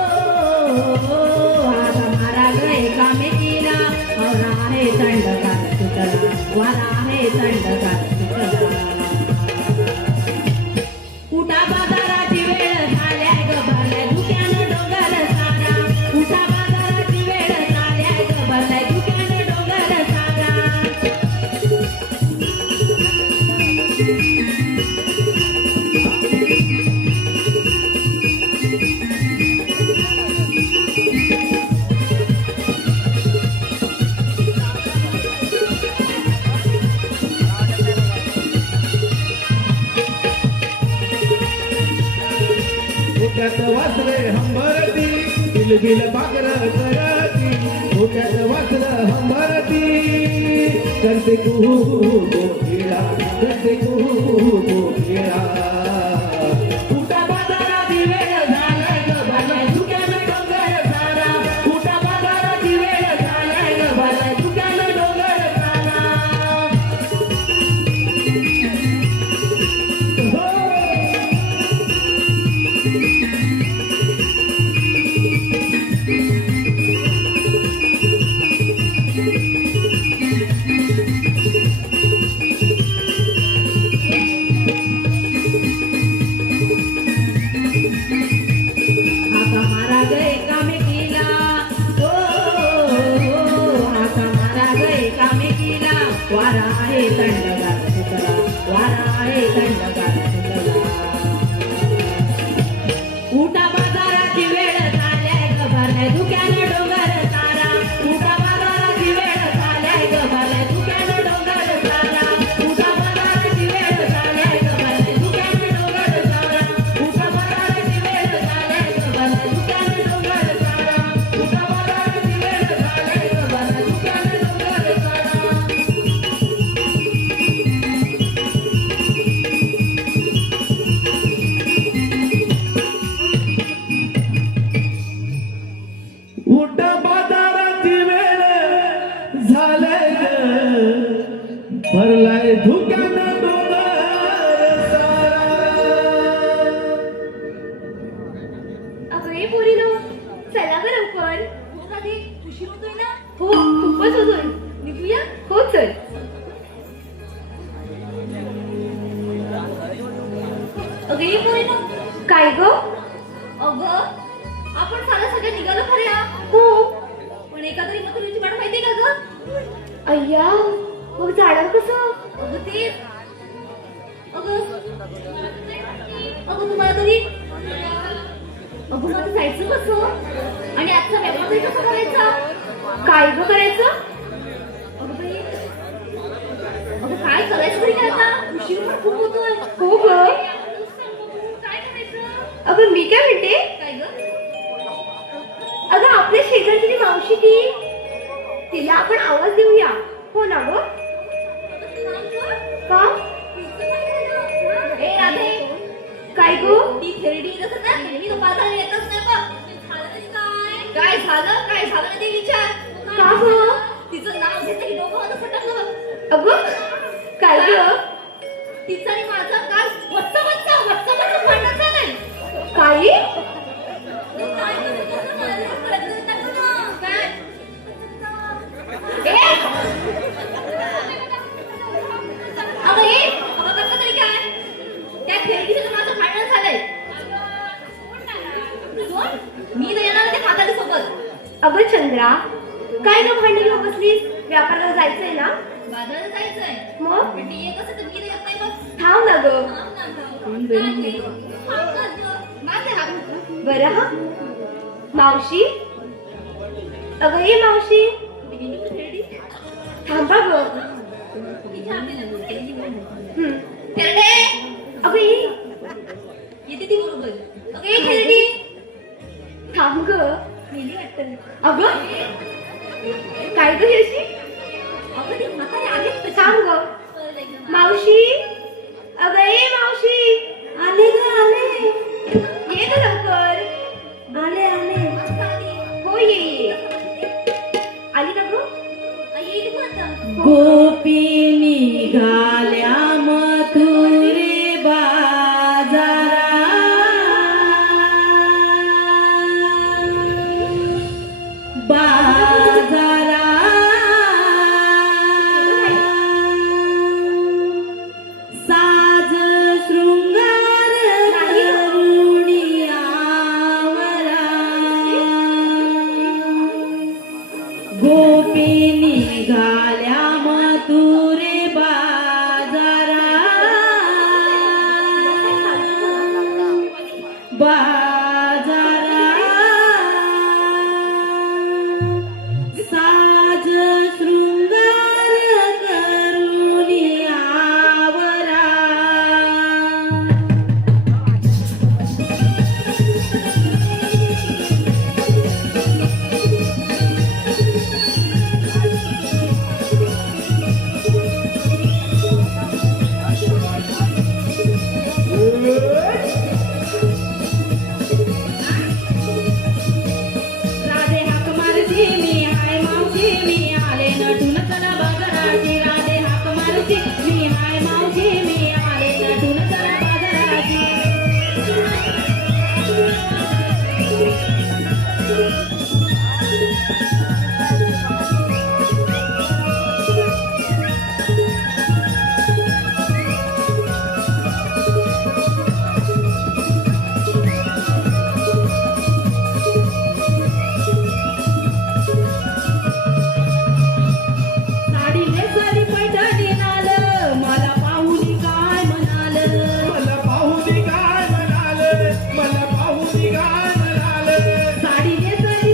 हाका मारा गए कामेकीला वारा आहे थंडगार सुटला वारा आहे थंडगार सुटला उठा बाजाराची वेळ झाल्या ग भरलाय धुक्यानं डोंगर सारा उठा बाजाराची वेळ झाल्या ग भरलाय धुक्यानं डोंगर सारा डोक्यात वासरे हंबरती बिलबिल पाकर करती डोक्यात वासर हंबरती करते कुहू गोठीला करते कुहू गोठीला उठा बाजाराची वेळ झालाय ग भरलाय धुक्यानं डोंगर सारा उठा बाजाराची वेळ झालाय ग भरलाय धुक्यानं डोंगर सारा हाका मारा गए कामेकीला हो हाका मारा गए कामेकीला वारा आहे थंडगार सुटला वारा आहे थंडगार सुटला उठा बाजाराची वेळ झाल्याय ग भरलाय धुक्यानं डोंगर सारा उठा बाजाराची वेळ झाल्याय ग भरलाय धुक्यानं डोंगर सारा उठा बाजाराची वेळ झाल्याय ग भरलाय धुक्यानं डोंगर सारा उठा बाजाराची वेळ झाल्याय ग भरलाय धुक्यानं डोंगर सारा उठा बाजाराची वेळ झाल्याय ग भरलाय धुक्यानं डोंगर सारा उठ बाजाराची वेळ झालंय ग भरलाय धुक्यानं डोंगर सारा. अगं ये पोरीनो चला ग लवकर हो का ते उशीर होतोय ना हो खूपच होतोय निघूया हो चल अगं ये पोरीनो काय ग अगं आपण साला सगळे निघालो खरे हो पण एका तरी मथुरेची वाट माहिती का ग? अय्या मग झाडावर कसं? अगं तेच. अगं तुम्हाला तरी अगं मला जायचं कसं? आणि आजचा व्यापार तरी कसा करायचा? काय ग करायचं? अगं बाई, अगं काय करायचं तरी काय आता? उशीर पण खूप होतोय. हो ग. काय करायचं? अगं मी काय म्हणते, काय ग? अगं आपल्या शेजारची ती मावशी तिला आपण आवाज देऊया. हो ना ग? का? ए राधे, काय ग? ती थेरडी जसं ना नेहमी तो बाजारात येतच नाही बघ. काय झालं ना ते विचार. का ग? तिचं नाव घेतलं की डोकं माझं फटकलं बघ. अगं काय ग? तिचं आणि माझं काल वच्चा भांडण झालंय. काही? काय करतो तसं मला जरा कळत नाही ना. काय? अगं कसं तरी काय? त्या थेरडीचं माझं भांडण झालंय. मी तर येणार ते म्हातारी सोबत. अगं चंद्रा काय ग भांडण घेऊन बसलीस? व्यापाराला जायचंय ना? बाजारात जायचंय. मग पण ती येत असेल तर मी तर येत नाही बघ. थांब ना ग. माझे हात. बरं हा मावशी. अगं ये मावशी थांबा ग. थेरडे अगं ये. येते ती बरोबर. अगं ये थेरडी. थांब ग. मेली वाटतं. अगं काय ग यशी? अगं ती म्हातारी आलीच तशी. थांब ग. मावशी. अगं ये मावशी. आले ग आले. ये ग लवकर. आले आले. हो ये. आली का ग? येईल पण आता. गोपी निघाल्या मथुरे बाजारा साज शृंगार करुणी आवरा गोपी निघाल्या मथुरे बाजारा साज शृंगार करुणी आवरा राधे हाक मारती मी हाय मावशी मी आले नटून चला बाजाराची राधे हाक मारती मी हाय मावशी मी आले नटून चला बाजाराची साडी नेसली पैठणी नाल मला पाहुणी काय म्हणाल मला पाहुणी काय म्हणाल? मला पाहुणी काय म्हणाल? साडी नेसली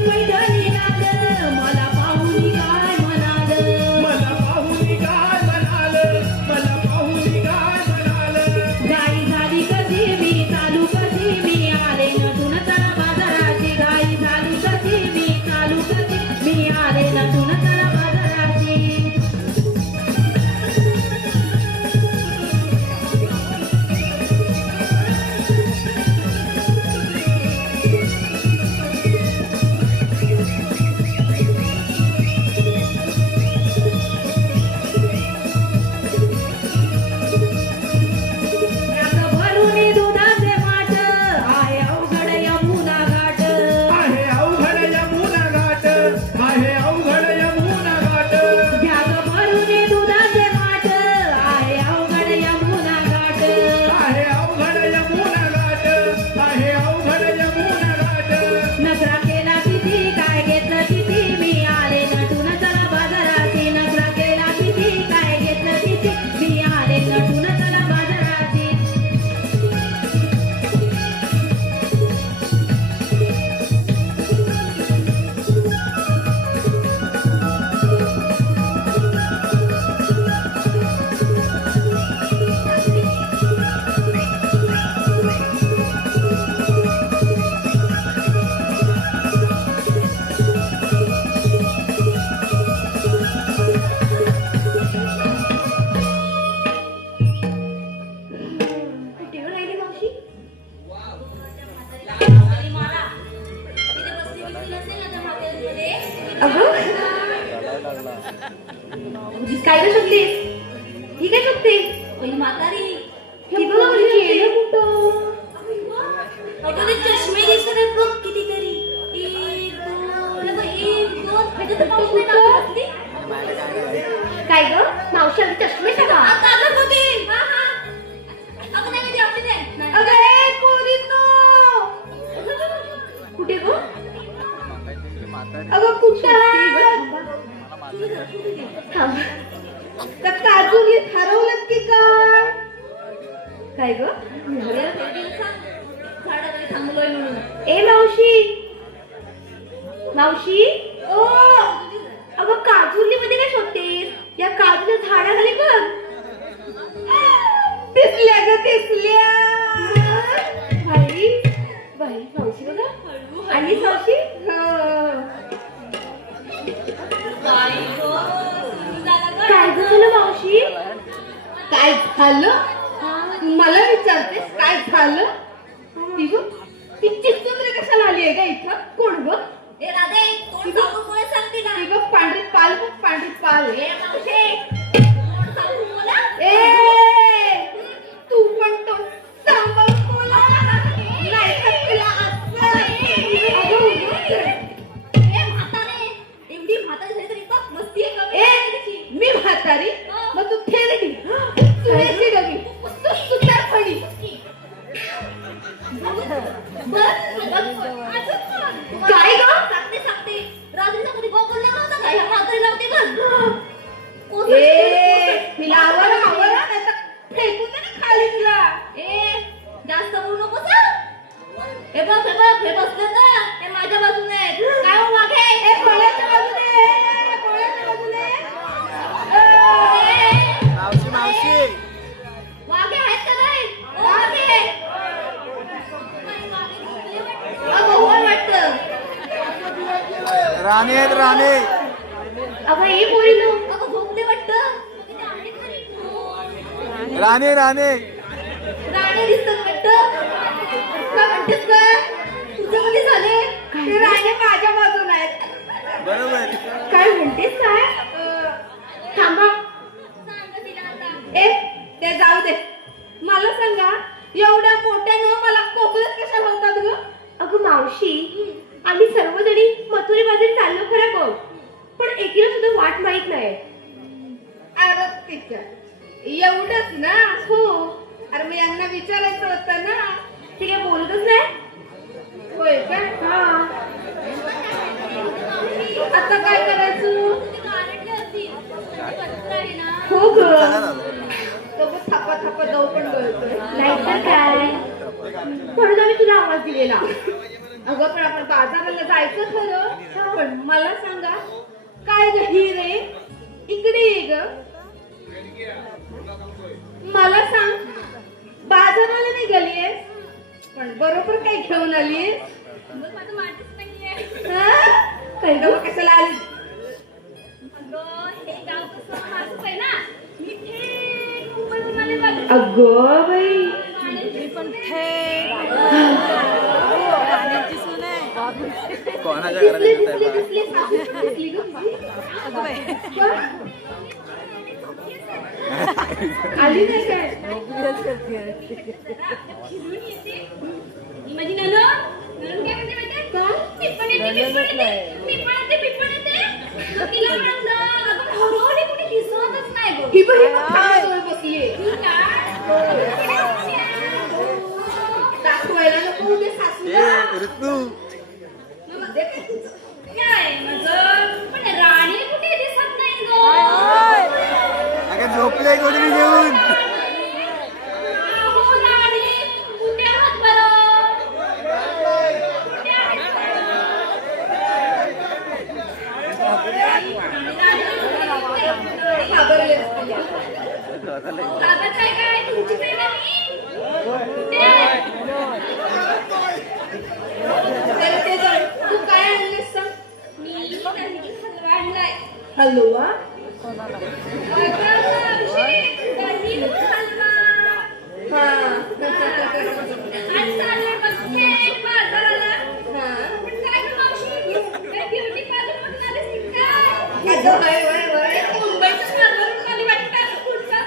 अगं काय ग शकते ही काय शकते पहिली म्हातारी ही बघ केलं कुठं अगं ते चष्मे दिसत आहेत बघ कितीतरी एक दोन अगं, एक दोन ह्याच्यात पाऊस नाही टाकत असती. काय ग मावशी अगदी चष्मे सगळा आता आता होती. हा, हा. अगं नाही, नाही, आपली नाही. नाही. अगं ए, पोरींनो. कुठे ग अगं कुठे थांब. त्या काजूलीत हरवलं की काय ग घरी सांग. झाडाखाली थांबलोय म्हणून. ए मावशी मावशी ओ अगं काजूली मध्ये काय शोधतेस या काजूच्या झाडाखाली बघ दिसल्या ग दिसल्या बाई बाई मावशी बघा आणि मावशी बाई गं, सुरू झाला गं. काय झालं मावशी काय झालं मला विचारतेस काय झालं ती बघ ती चिचुंद्री कशाला आली आहे का इथं कोण बघ ए राधे, तोंड सांगून बोलायला सांगते ना. ती बघ पांढरी पाल बघ पांढरी पाल ए मावशे, तोंड सांगून बोला. ए तू पण तो सांभाळ बोला नाही तर तुला असं अगं, ए म्हातारे, एवढी म्हातारी झाली तरी बघ मस्ती आहे कमी आहे तिची. मी म्हातारी मग तू थेरडी सुनेची डबी तू सुतार फडी काय ग? सांगते सांगते रात्रीचा कधी बोलला नव्हता का ह्या म्हातारी लावते बघ. तिला आवड आवड नाही तर फेकून दे ना खाली तुला ए जास्त बोलू नकोस हं. हे बघ हे बसले ना हे माझ्या बाजूने आहेत. काय हो मागे ए कोणाच्या बाजूने कोणाच्या बाजूने मावशी मावशी मागे आहेत का नाही ओ मागे अगं वर वाटतं. राणे आहेत राणे अगं ही पोरी नो अगं झोपले वाटतं. राणे राणे राणे दिसतात वाटतं. का म्हणतेस काय तुझं कधी झाले ते राणे माझ्या बाजूला आहेत बरोबर काय म्हणतेस काय थांबा सांग तिला आता. ए ते जाऊ दे मला सांगा एवढ्या मोठ्यानं मला कोकणात कशा होतात ग अगं मावशी आम्ही सर्वजणी मथुरे बाजारी चाललो खरं गो पण एकीला सुद्धा वाट माहित नाही अरे तिच्या एवढंच ना हो अरे मी यांना विचारायचं होतं ना ते काय बोलतच नाही होय का हा आता काय करायचं ती गारटली असती. पत्र आहे ना. हो ग झालं. तो बघ थापा थापा दव पण गळतोय नाहीतर काय म्हणून आम्ही तुला आवाज दिलेला अगं पण आपण बाजाराला जायचं खरं पण मला सांगा काय ग ही रे इकडे ये ग मला सांग बाजाराला निघालीयस पण बरोबर काय घेऊन आलीयस अगं, माझं माठच नाहीये. काय ग कशाला आली अगं, हे गाव कसं माझंच आहे ना. मी थेट मुंबईतून आले बघ. अगं बाई कोणाच्या दिसली घरात दिसली दिसली सासू दिसली ग आली नाही काय फिरून येते. ही माझी नणंद. नणंद काय म्हणते माहितीये? मी पण येते. मग तिला म्हटलं, अगं हळूहळू कुठे दिसतच नाही गं. ही पण खाण्याजवळ बसलीये ही काय? दाखवायला नको उद्या सासूला ऋतू काय माझं? पण राणी कुठे दिसत नाही गं. अगं झोपले कोणी घेऊन अहो, राणी, कुठे आहात बरं? कुठे आहेत घाबरले असतील. कागद काय तुमचीच आहे ना मी? कुठे आहे? ते जर तू काय आणलीस सांग मी दही हलवा आणलाय. हलवा अगं, मावशी, दही हलवा. हा आज चाललोय बघ थेट बाजाराला. हा पण काय गं मावशी? काय ब्युटी पार्लरमधून आलीस की गं, वय, वय, वय. मुंबईच्या मार्गावरून आली वाटतं. पुढचा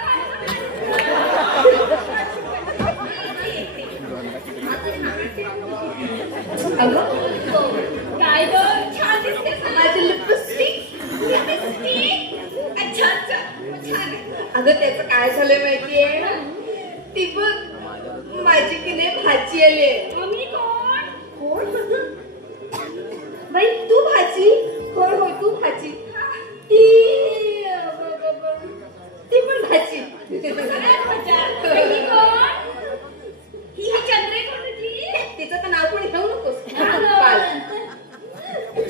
अगं, काय गं, छान दिसतेस ना. माझी लिपस्टिक. अच्छा अच्छा छान आहे. अगं त्याचं काय झालंय माहितीये ती बघ माझी की नाही भाची आली मम्मी कोण? कोण बघ बाई तू भाची होय होय तू भाची ती पण भाची सगळ्यात मजा. ही कोण? ही चंद्रे कोणती? तिचं तर नाव पण घेऊ नकोस अगं.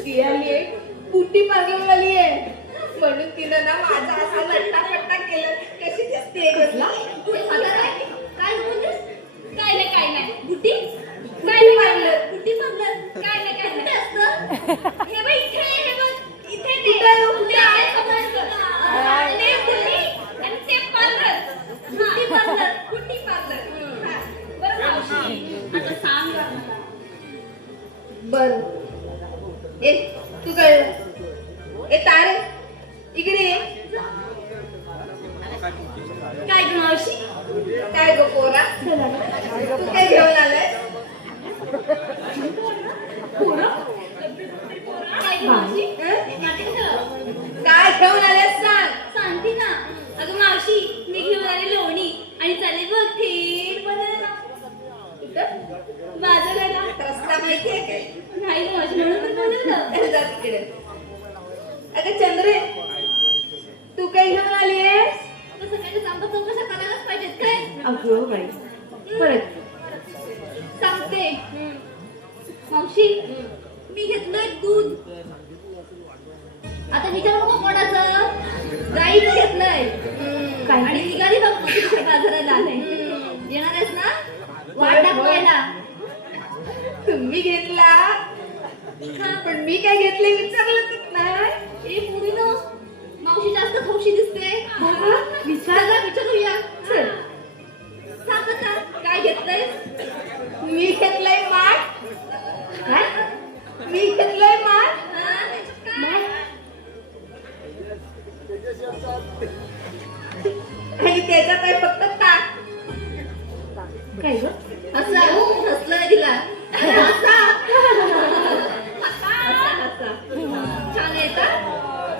ती आली आहे बुटी पार्लर वाली आहे म्हणून तिनं ना माझा असा लट्टा केलं कशी दिसते कसला काय बोलतेस? काय नाही बुटी बुटी पार्लर बुटी पार्लर काय नाही कुठे असतं? हे बघ इथे हे बघ इथे ते कुठे आहे? आणि बुटी आणि ते पार्लर बुटी पार्लर हा. बरं मावशी आता सांग जरा मला. बर ए तू काय ए तारे इकडे ये काय ग मावशी? काय गो पोरा तू काय घेऊन आलाय काय ग मावशी? काय घेऊन आलास सांग सांगते ना. अगं मावशी मी घेऊन आले लोणी आणि चालेल बघ थेट बाजाराला. रस्ता माहितीये काय नाही ग मावशी म्हणून तर बोलवलं. जा तिकडे अगं चंद्रे तू काय घेऊन आलीयस तर सगळ्यांच्या चांगलं चौकशा करायलाच पाहिजेत काय? अगं बाई परत सांगते मावशी मी घेतलंय दूध. आता विचारू नको कोणाचं. गाईचं घेतलंय आणि निघाली बघ तिकडे बाजाराला आलंय. येणार आहेस ना वाट दाखवायला? तुम्ही घेतला पण मी काय घेतले विचारलं नाही ए पुरीनो मावशी जास्त हौशी दिसते. विचारूया. चल सांग आता काय घेतलंय? मी घेतलाय माठ काय मी घेतलाय माठ आणि त्याच्यात आहे फक्त ताक काय ग असं हसलं तिला. हसा. छान आहे का?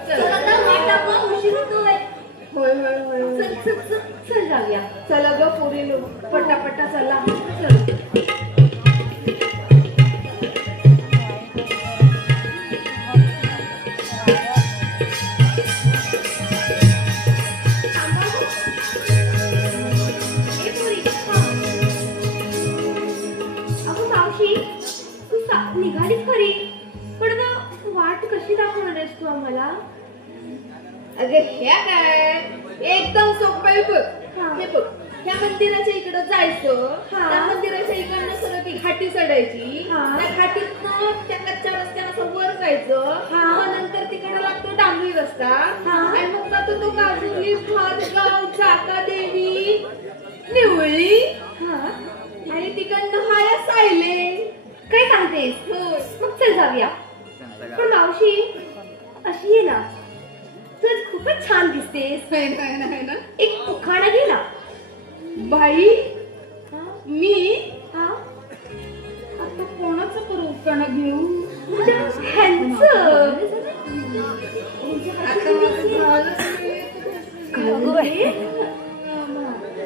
चल आता वाट दाखवा उशीर होतोय. होय होय होय होय. चल चल चल चल जाऊया चला ग पोरीनो पटापटा चला चल अगं मावशी तू निघालीच खरी पण मग वाट कशी दाखवणार आहेस तू आम्हाला? अगं ह्या काय एकदम सोपं आहे बघ हे बघ ह्या मंदिराच्या इकडं जायचं त्या मंदिराच्या इकडनं सरळ ती घाटी चढायची त्या घाटीतनं त्या कच्च्या रस्त्यानं असं वर जायचं मग नंतर तिकडे लागतो डांबरी रस्ता आणि मग जातो तो गाजुली भातगाव चाकादेवी निवळी आणि तिकडनं हाया सायले काय सांगतेस? होय मग चल जाऊया. पण मावशी अशी आहे ना तू आज खूपच छान दिसतेस. नाही ना एक उखाणा घे ना. बाई मी हा आता कोणाचं करू उखाणं घेऊ ह्यांचं. आता माझं झालं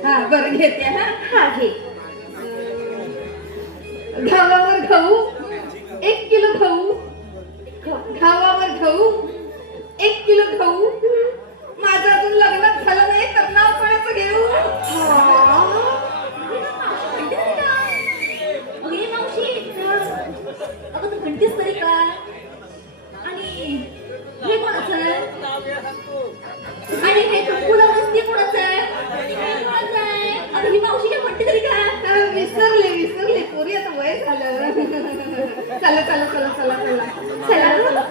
हा बरं घेते हा घे. घावावर गहू 1 किलो गहू घावावर गहू 1 किलो गहू माझं अजून लग्न झालं नाही तर नाव कोणाचं घेऊ अगे मावशी अगं तू म्हणतेस तरी काय? आणि हे कोणाचं आहे? आणि हे फुलं ते कोणाचं आहे? अगं ही मावशी काय म्हणते तरी काय? विसरले पोरी आता वय झालं चला चला चला चला चला चला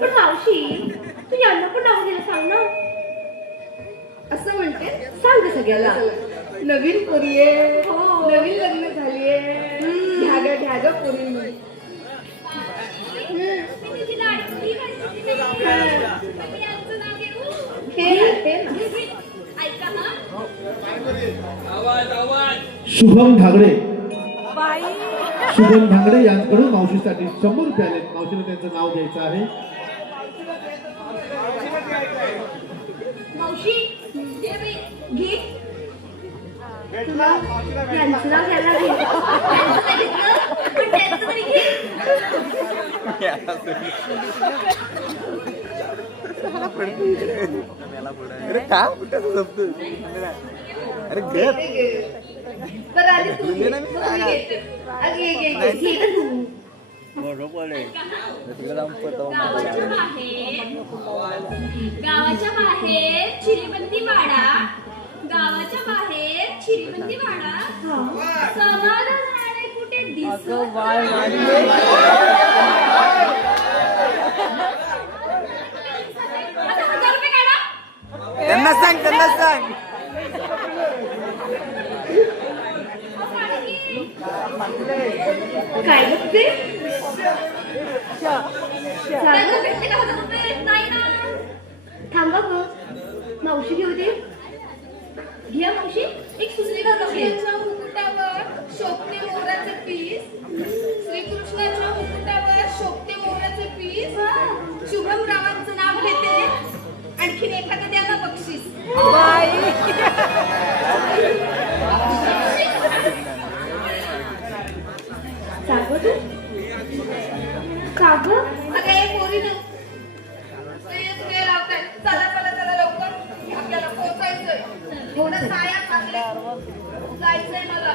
पण मावशी तू यांना पण नाव घ्यायला सांग ना. असं म्हणते सांग सगळ्याला. नवीन पोरी आहे नवीन लग्न झालीये ढ्यागा पोरी मी तुझी लाडकी शुभम धागडे यांच्याकडून मावशीसाठी 100 रुपये आले. मावशीने त्यांचं नाव घ्यायचं आहे. मावशी घे बाई, घे. तुला यांचं नाव घ्यायला लागेल. त्यांचं नाही घेतलं, पण त्यांचं तरी घे. अरे का कुठं झोपतो अरे घे बरं आधी तू घे. मग मी घेते. घे तू. गावाच्या बाहेर चिरीबंदी वाडा, गावाच्या बाहेर चिरीबंदी वाडा, समाधान राहणे कुठे दिसत आता 1000 रुपये काढा. त्यांना सांग काय बघते? त्याला भेटले का 1000 रुपये? नाही ना. थांबा ग, मावशी घेऊ दे. घ्या मावशी, एक सुचलेलं लग्नाच्या मुकुटावर शोभते मोराचे पीस, श्रीकृष्णाच्या मुकुटावर शोभते मोराचे पीस, शुभम रावांचं नाव घेते, आणखीन एखादं द्या ना बक्षीस. काग तू काग अगं एक पोरीनं तेच वेळ लावताय. चला चला लवकर, आपल्याला पोहोचायचंय. थोडं साया चांगले जायचंय मला.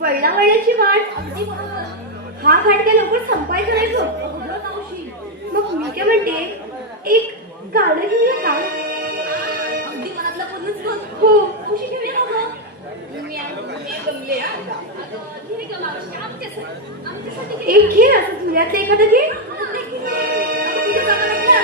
वळणावळ्याची वाट. अगदी बरोबर. हा घाट काय लवकर संपायचा नाही गं. अगं मावशी, मग मी काय म्हणते, एक गाणं घेऊया का? अगदी मनातलं बोलूच बघ. हो. मावशी घेऊया ना गं. मी गमले हा. अगं घे गं मावशी, आमच्यासाठी घे. एक घे, असं तुझ्यातलं एखादं घे. अगं ते घे. अगं तुझ्या जमान्यात ना.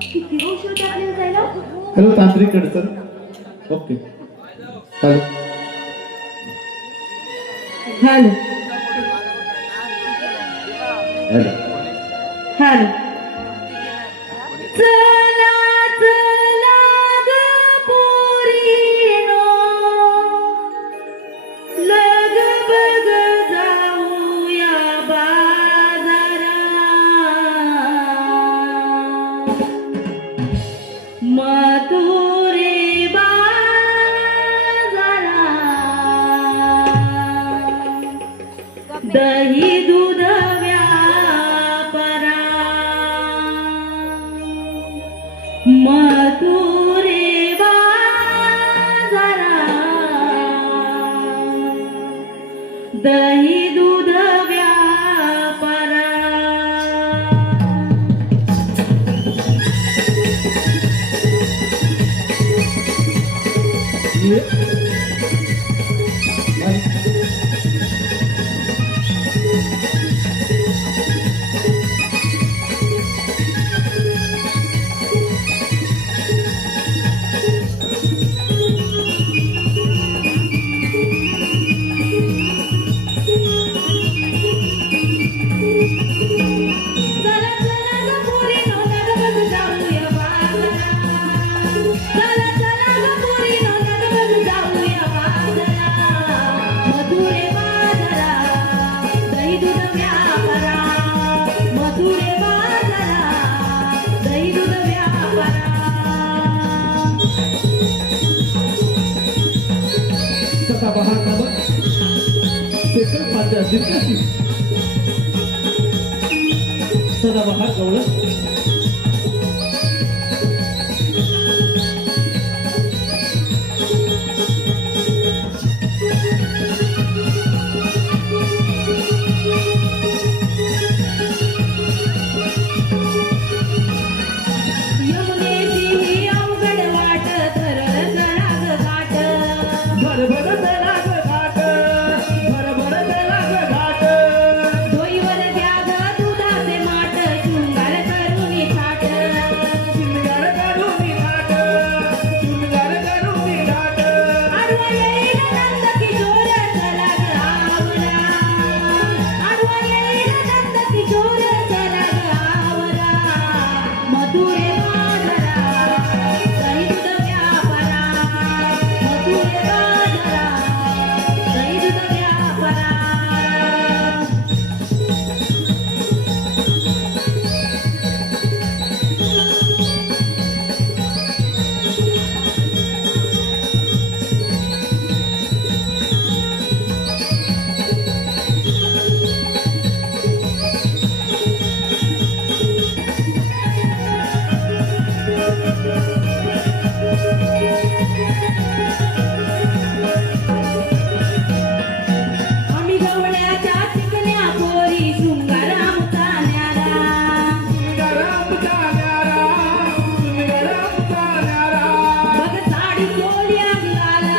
किती वर्ष होते आपल्याला जायला? हॅलो तांत्रिक अडचण. Okay hello hello hello hello चला चला ग पोरीनो, लग बग जाऊया बाजारात, मथुरे बाजारात, दही दूध व्यापारा, मथुरे बाजारात, दही दूध व्यापारा. चला चला ग पोरीनो, लग बग जाऊया बाजारात, सेकल पाच दिलकशी सदाबहार गवळण यमुनेची ही अवघड वाट सरळ सणाग घाट भरभर तलाग घाट भरभर तलाग घाट डोईवर घ्याग दुधाचे माठ शृंगार करुणी थाट शिंगार करून घाट शिंगार करून घाट आडवा येईल नंद किशोर चला ग आवरा आडवा येईल नंद किशोर चला ग आवरा मधुरे बाजरा दही दूध व्यापारा मधुरे बाजरा दही दूध व्यापारा आम्ही गवळ्याच्या चिकन्या पोरी शृंगार आमचा न्यारा शिंगारामचा न्यारा शिंगारामचा न्यारा बघ साडी चोळी अंगाला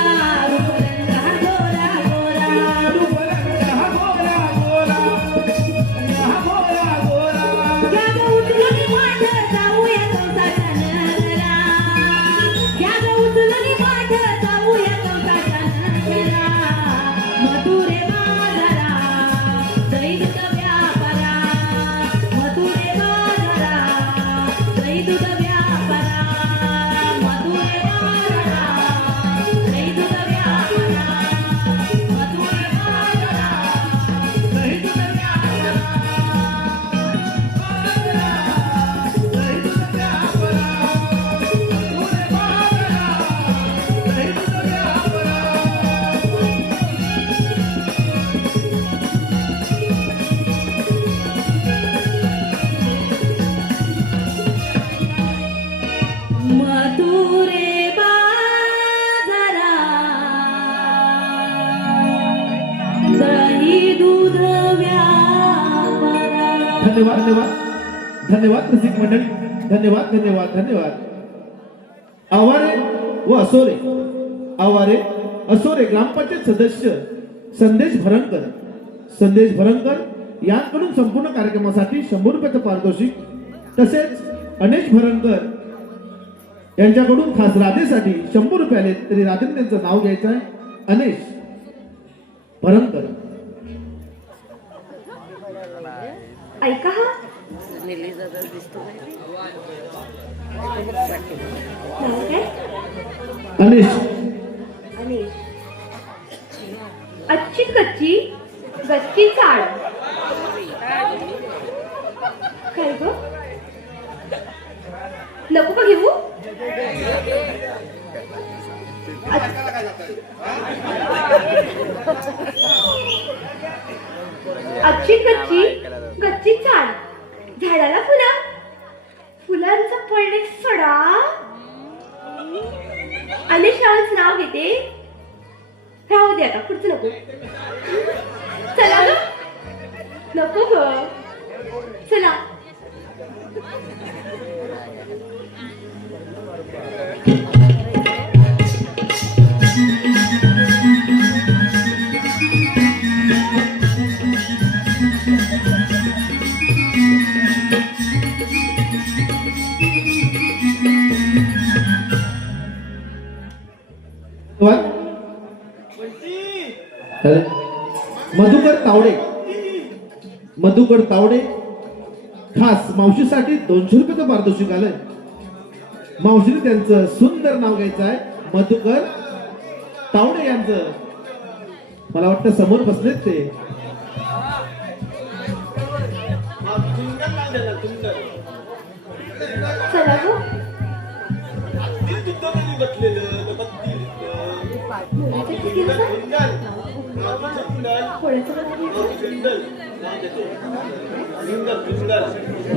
रूपरंग हा गोरा गोरा रूपरंग हा गोरा गोरा हा गोरा गोरा घ्या ग उचलून माठ जाऊया कंसाच्या नगरा घ्या ग उचलून माठ जाऊया कंसाच्या नगरा मधुरे बाजारा दही दूध व्यापारा मधुरे बाजारा दही दूध व्यापारा मधुरे बाजारा दही दूध व्यापारा मधुरे बाजारा दही दूध व्यापारा दही दूध व्यापारा पुणे बाजारा दही दूध व्यापारा मधुरे बाजारा दही दूध व्यापारा धन्यवाद धन्यवाद धन्यवाद रसिक मंडळी धन्यवाद धन्यवाद धन्यवाद आवारे व असोरे आवारे असोरे ग्रामपंचायत सदस्य संदेश भरणकर यांकडून संपूर्ण कार्यक्रमासाठी 100 रुपयाचं पारितोषिक तसेच अनेश भरणकर यांच्याकडून खास राधेसाठी 100 रुपये आले तरी राधेने त्यांचं नाव घ्यायचं आहे अनेश भरणकर ऐका हा नाव काय? अनेश आणि अच्छी कच्ची गच्ची चाळ काय ग नको का घेऊ अच्छी कच्ची गच्ची चाळ झाडाला फुलं फुलांचा पडणे सडा आणि शाळेचं नाव घेते राहू दे आता पुढचं नको चला ग नको ग चला मधुकर तावडे खास मावशीसाठी 200 रुपयाचं पारितोषिक आलंय मावशीने त्यांचं सुंदर नाव घ्यायचं आहे मधुकर तावडे यांचं मला वाटतं समोर बसलेत ते चला गो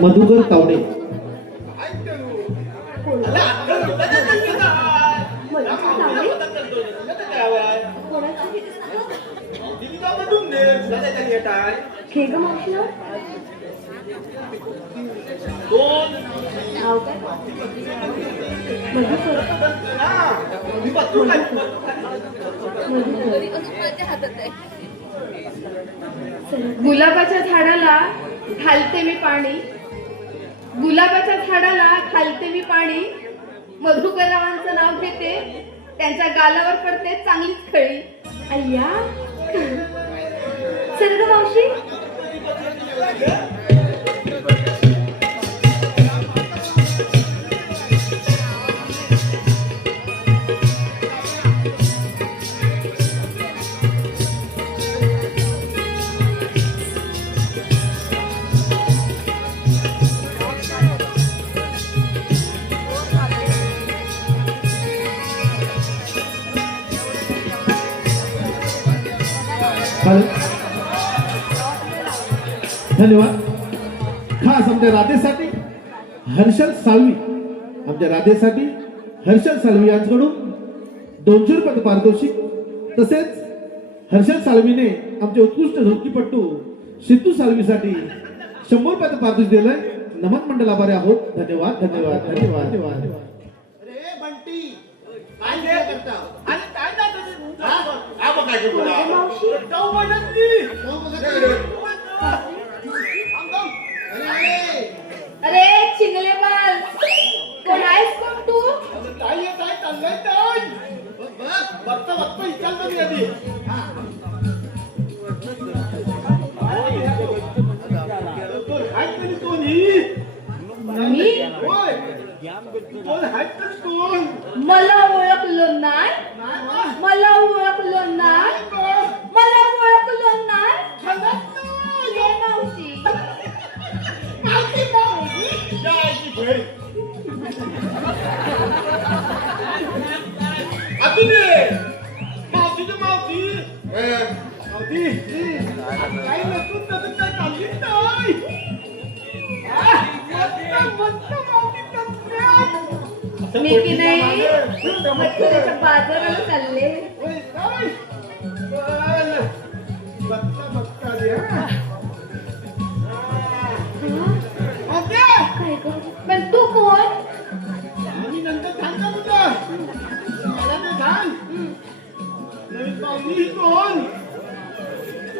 मधुकर तावडे. हे ग मावशी नाव काय गुलाबाच्या झाडाला घालते मी पाणी, गुलाबाच्या झाडाला घालते मी पाणी, मधुकररावांचं नाव घेते, त्यांच्या गालावर पडते चांगलीच खळी. अय्या चल ग मावशी. धन्यवाद. खास आमच्या राधेसाठी हर्षल साळवी, आमच्या राधेसाठी हर्षल साळवी यांच्याकडून 200 रुपये पारितोषिक. तसेच हर्षल साळवीने आमचे उत्कृष्ट ढोलकीपट्टू सिद्धू साळवीसाठी 100 रुपयाचं पारितोषिक दिलंय. नमन मंडळ आभारी आहोत. धन्यवाद धन्यवाद धन्यवाद धन्यवाद. अरे बंटी काय हे करता आणि काय जातं हा बघायचं तुला मावशी जाऊ म्हणत ती जाऊ बघत अरे चिंगले बाल, कोण आहेस कोण तू? काय येत आहे चाललंय काय बघता बघता विचारतो मी आधी हाय तरी कोण ही मी? होय कोण हाय तरी कोण मला ओळखलो नाही, नाही बा. मला ओळखलो नाही, मला ओळखलो नाही. ये मावशी. जायची भेट अतुले मावशीची मावशी मावशी काही नसून नसून काय चाललीच नाही मी की नाही मथुरेच्या बाजाराला चालले. बघता बघता रे काय ग पण तू कोण? मी नंतर सांग का तुला मला ते सांग नवीन पाहुणी ही कोण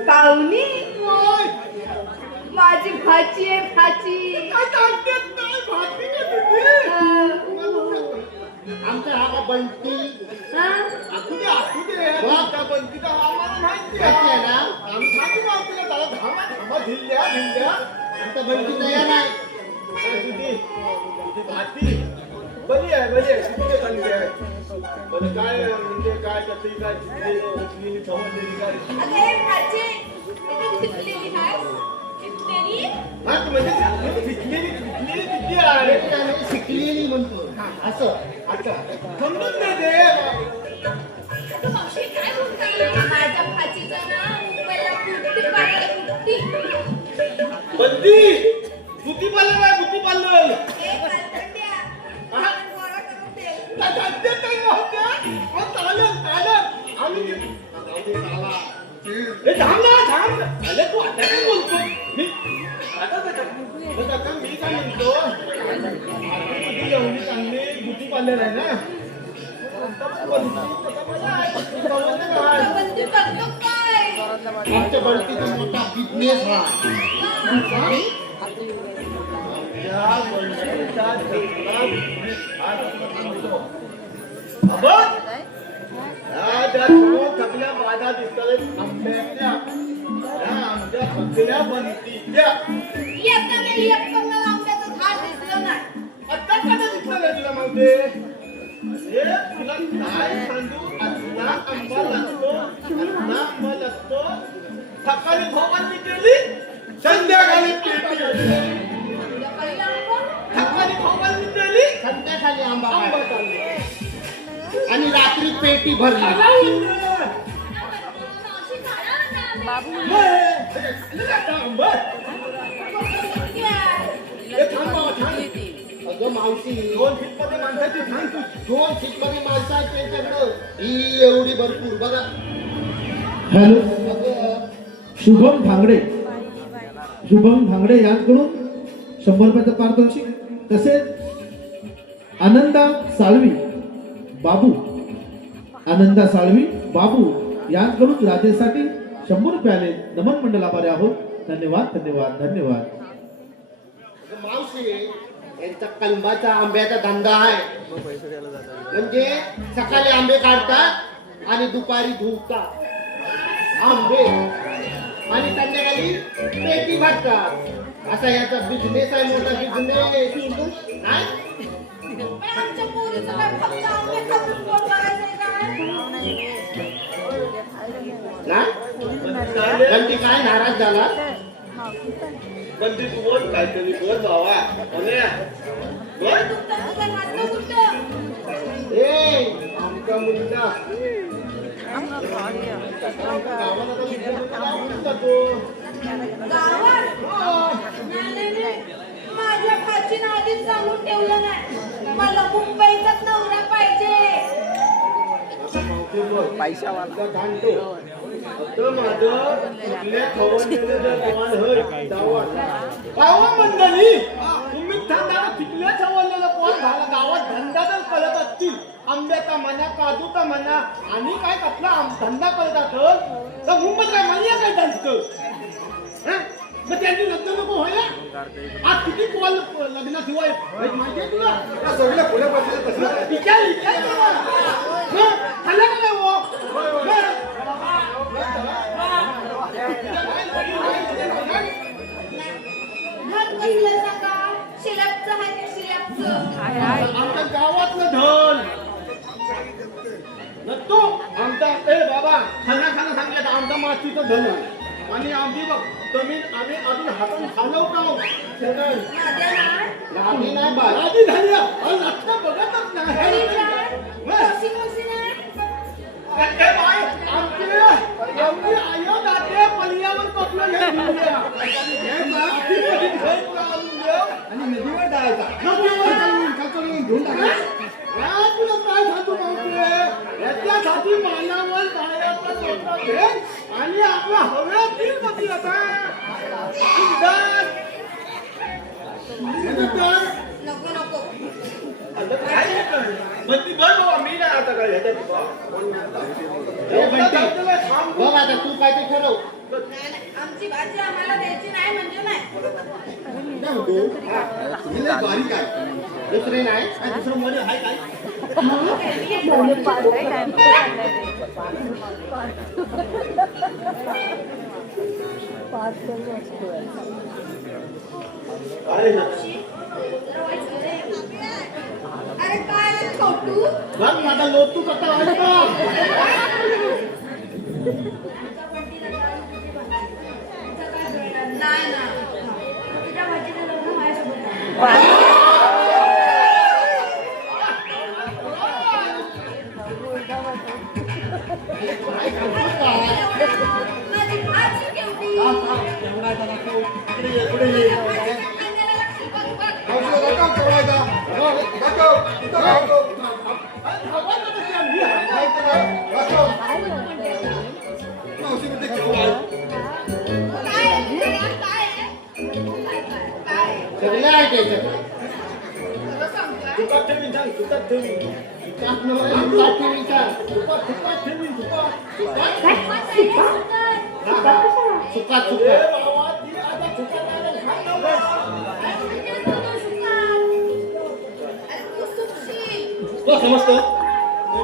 पाहुणी? होय माझी भाची आहे, भाची. काय सांगतेस काय भाती का तुझी आमचा हा बंटी असू दे त्या बंटीचा आम्हाला माहिती आहे ना आम्ही सांगू मावशीला त्याला धामा धामा धिल्ल्या धिल्ल्या आमचा बंटी तयार आहे तुझी भाती बरी आहे किती चांगली आहे बरं काय म्हणजे काय कसं काय शिकलेली समजलेली काय अरे भाची, किती शिकलेली आहेस? शिकलेली? हा म्हणजे शिकलेली किती आहे शिकलेली म्हणतो असं समजून दे मावशी काय बोलताय? माझ्या भाचीचं नाव मुंबईला बुट्टी पाडलं, बुट्टी. बंदी बुद्धी पालन आहे बुद्धी पालन ए, कालतंड्या, मला गोळा करून दे. तू आता काय बोलतो मी काय म्हणतो तुझी एवढी चांगली बुद्धी पार्लर आहे ना बंदी करतो काय? आमच्या बंटीचा मोठा बिझनेस सगळ्या माझ्या दिसतात आंब्याच्या आमच्या सगळ्या बंटीच्या एका वेळी एक पण मला आंब्याचं झाड दिसलं नाही. आता कसं दिसलं नाही तुला मग ते अरे तुला काय सांगू आत्ता आंबा लागतो सकाळी भोवती केली संध्याकाळी पेटी सकाळी भोवती केली संध्याकाळी आंबा आणि रात्री पेटी भरली मावशी झाडावर अगं मावशी 2 फीट मध्ये माणसाची सांग तू 2 फीट मध्ये माणसं आहेत त्यांच्याकडं ही एवढी भरपूर बघा हॅलो अगं, शुभम भांगडे यांकडून 100 रुपयाचं पारितोषिक तसेच आनंदा साळवी बाबू यांकडून राजेसाठी 100 रुपये आले. नमन मंडळ आभारी आहोत. धन्यवाद. मावशी यांचा कलमाचा आंब्याचा धंदा आहे म्हणजे सकाळी आंबे काढतात आणि दुपारी धुवतात आंबे आणि संध्याकाळी पेटी भरतात असा याचा बिझनेस आहे मोठा बिझनेस नाही आमच्या पोरीचं काय फक्त आंबे खाऊन पोट भरायचंय काय? पण ती काय नाराज झाला पण ती तू बोल काहीतरी बोल बाबा पोट दुखतं, तुझं नाटकं कुठं? ए आमचा मुलगा गावात? नाही. माझ्या खाचीनं आधीच सांगून ठेवलं नाही मला मुंबईचाच नवरा पाहिजे. मंडळी तुम्ही तिथल्या सवरलेलं कोण झाला गावात धंदा जर करत असतील आंब्याचा म्हणा काजूचा म्हणा आणि काय कसला धंदा करत असेल तर मुंबईत काय म्हणूया काय त्यांचं मग त्यांची लग्न नको व्हायला आज किती कॉल लग्नाशिवाय माहितीये तुला सगळं पुढे बसलेलं तसं विचार खाल्लं का नाही हो? घर कसलं सकाळ शिलापचं आहे ते शिलापचं. आमच्या गावातलं धन नसतो आमचा ए बाबा खाना सांगलं तर आमचा मातीचं धन आहे आणि आम्ही बघ जमीन आम्ही अजून हातून हलवतो राणी नाही बा आधी झाली आता बघतच नाही आमची आयो दाते पलियावर कपलं आणि नदीवर जायचा तुला काय सांगतो मावशी याच्यासाठी मानावर जायचं आणि आपल्या हव्यातील मती आता नको बत्ती बघ बाबा मी नाही आता काय बघ आता तू काय ते ठरव आमची भाजी आम्हाला द्यायची नाही म्हणजे नाही. काय होतो बारीक आहे दुसरे नाही दुसरं मध्ये आहे काय अरे काय रे छोटू बघ माझा लोटू कसा आहे का नाही ना तुझ्या भाजीचं लग्न माझ्यासोबत आहे. माझी आजी केवढी अंगाला लागते बघ सगळे आहे त्याच्याकडे तुका ठेवी सांग तुका ठेवी चुका ए बाबा ती आता तुका काय तो समजतो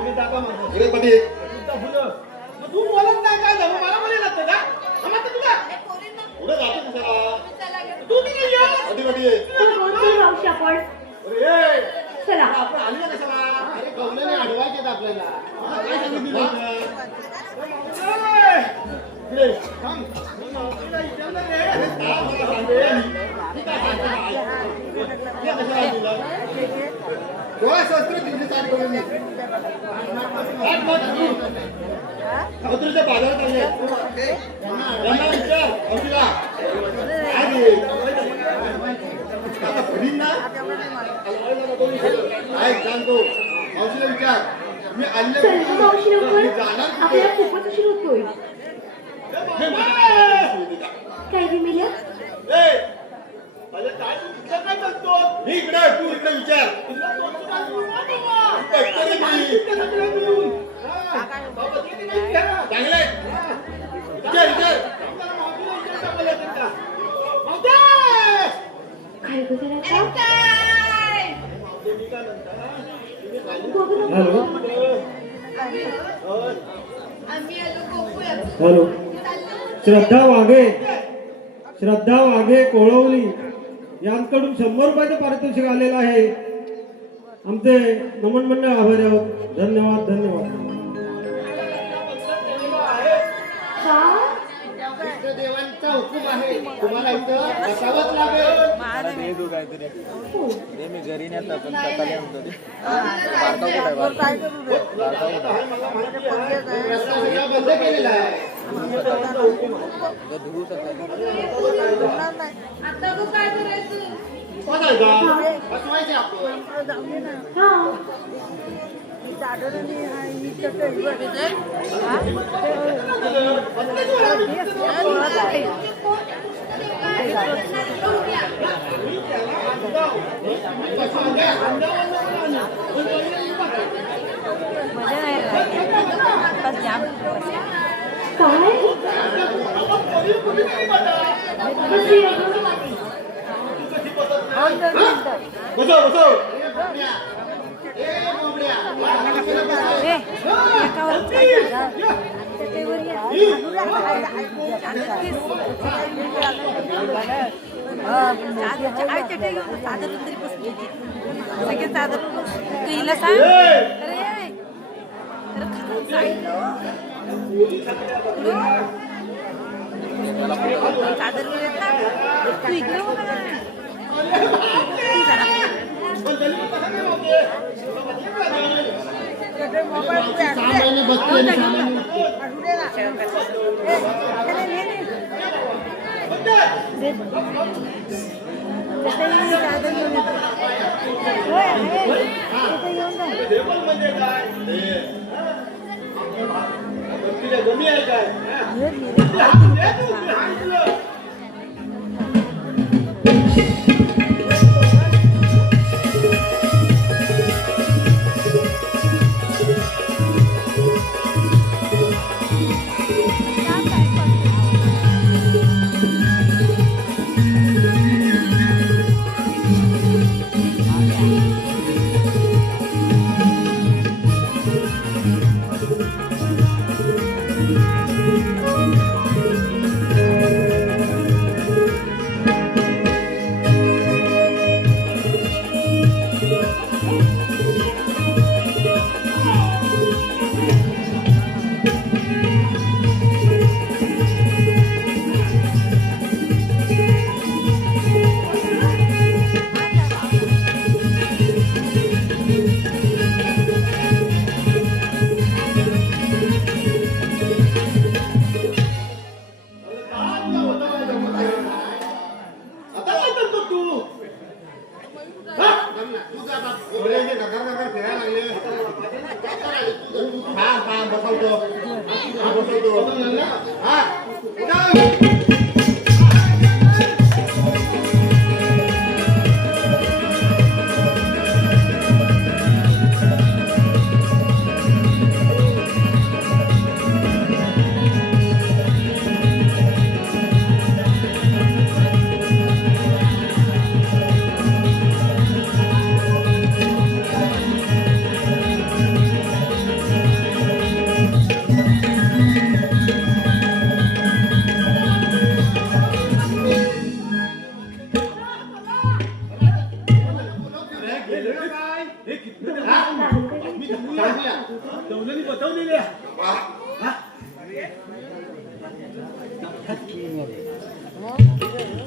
मी टाका म्हणतो इकडे पटे तू बोलत नाही काय झालं मला बोलायला लागतं का समजतं तुला पुढे जातो कशाला तू तिथे ये कधी कधी मावशी आपण अरे चला आपण आली ना कशाला अरे कवल्याने अडवायचे आपल्याला काय सांगितलं होतं? इकडे थांब तुला विचारलं रे काय सांगितलं? ठीक आहे, ठीक आहे. ठीक आहे, कशाला तुला? 16 करून मी मथुरेच्या बाजारात आले त्यांना विचार औषधा काय दे आता फुलीन ना ऐक सांगतो औषधा विचार मी आले चल गं मावशी लवकर जाणार आपल्याला खूपच उशीर होतोय काय गे मिल्या मी इकडे तू इकडे विचार चांगले विचार विचार काय गं जरा हॅलो हॅलो श्रद्धा वाघे कोळवली यांकडून 100 रुपयाचं पारितोषिक आलेलं आहे. आमचे नमन मंडळ आभारी आहोत. धन्यवाद धन्यवाद. देवांचा हुकूम आहे तुम्हाला इथं बसावंच लागेल. मी घरी नेता पण सकाळी आणतो ते. रस्ता सगळा बंद केलेला आहे. आता तू काय करायचं बसवायचे आपण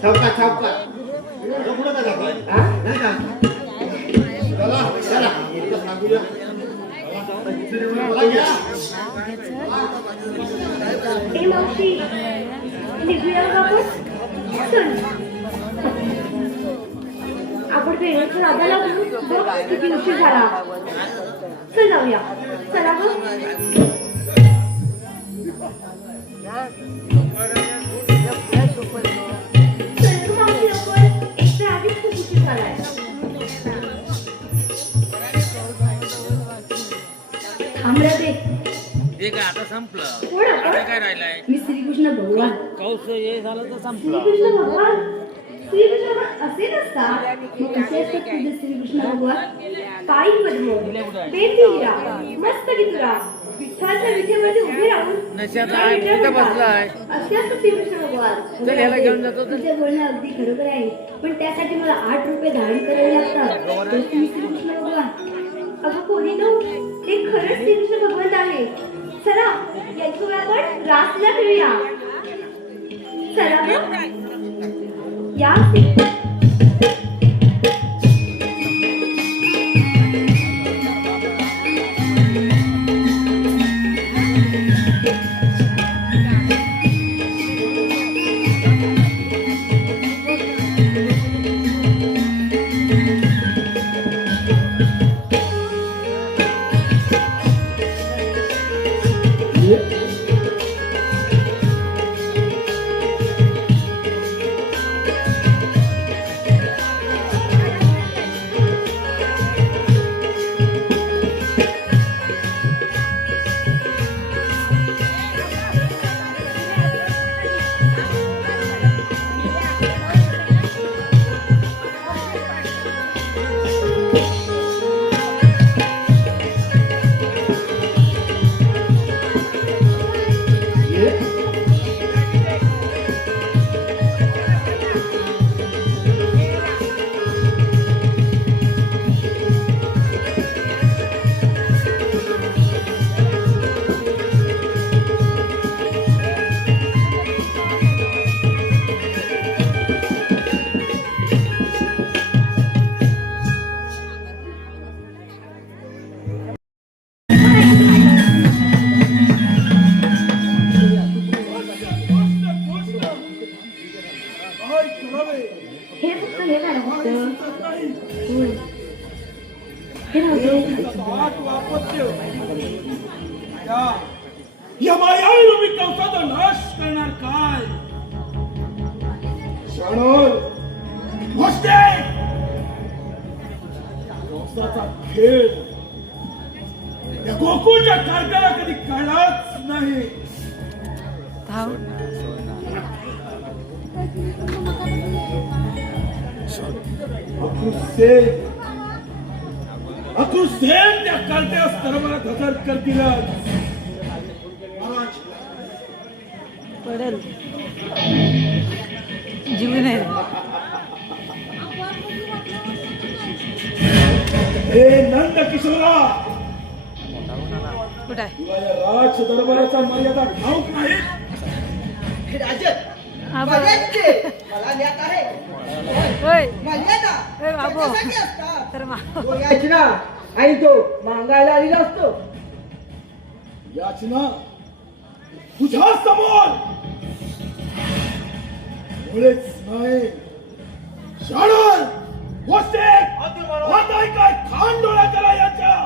चौका चौका पुढे का जातो नाही का चला चला इथं सांगूया मला घ्या ए मावशी निघूया का आपण चल आपण ट्रेनच्या दादाला बोलू बघ किती उशीर झाला चल जाऊया चला गं चल गं मावशी लवकर एक तर आधीच खूप उशीर झालाय थांबलं ते ते काय आता संपलं कोण आता आपण काय राहिलंय मी श्रीकृष्ण भगवान कौस हे झालं तर संपलं श्रीकृष्ण भगवान श्रीकृष्ण भगवान असे नसतात मग कसे असतात तुझे श्रीकृष्ण भगवान पायी पद्म बेफिरा मस्त गीतरा विठ्ठलाच्या विठेवरती उभे राहून नशात आहे, इथं बसलाय. असे असतात श्रीकृष्ण भगवान चल, ह्याला घेऊन जातो तर. तुझे बोलणं अगदी खरोखर आहे पण त्यासाठी मला 8 रुपये धारण करावे लागतात तर तुम्ही श्रीकृष्ण भगवान अगं कोणी तो हे खरंच श्रीकृष्ण भगवंत आहे चला यांच्यावर आपण रासला खेळूया चला गं. या हे फक्त हे काय फक्त होय. हे राहू या मायावी रूपी कंसाचा नाश करणार काय शाणोर मस्ते कंसाचा खेळ या गोकुळच्या कार्याला कधी कळलाच नाही अक्रुसेन त्या कार्ट्या स्तरावर हजर करतीलच पडेल जीव नाही हे नंद किशोरा कुठं आहे तुला या राज दरबाराचा मर्यादा ठाऊक नाही हा बघ. होय होय बाबू तर याचना आणि तो मागायला आलेला असतो याचना तुझ्या समोर मुळेच नाही शाळण वस्ते आता काय खान डोळा करा याच्या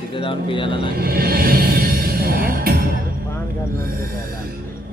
तिथे जाऊन पियाला नाही पान घालणार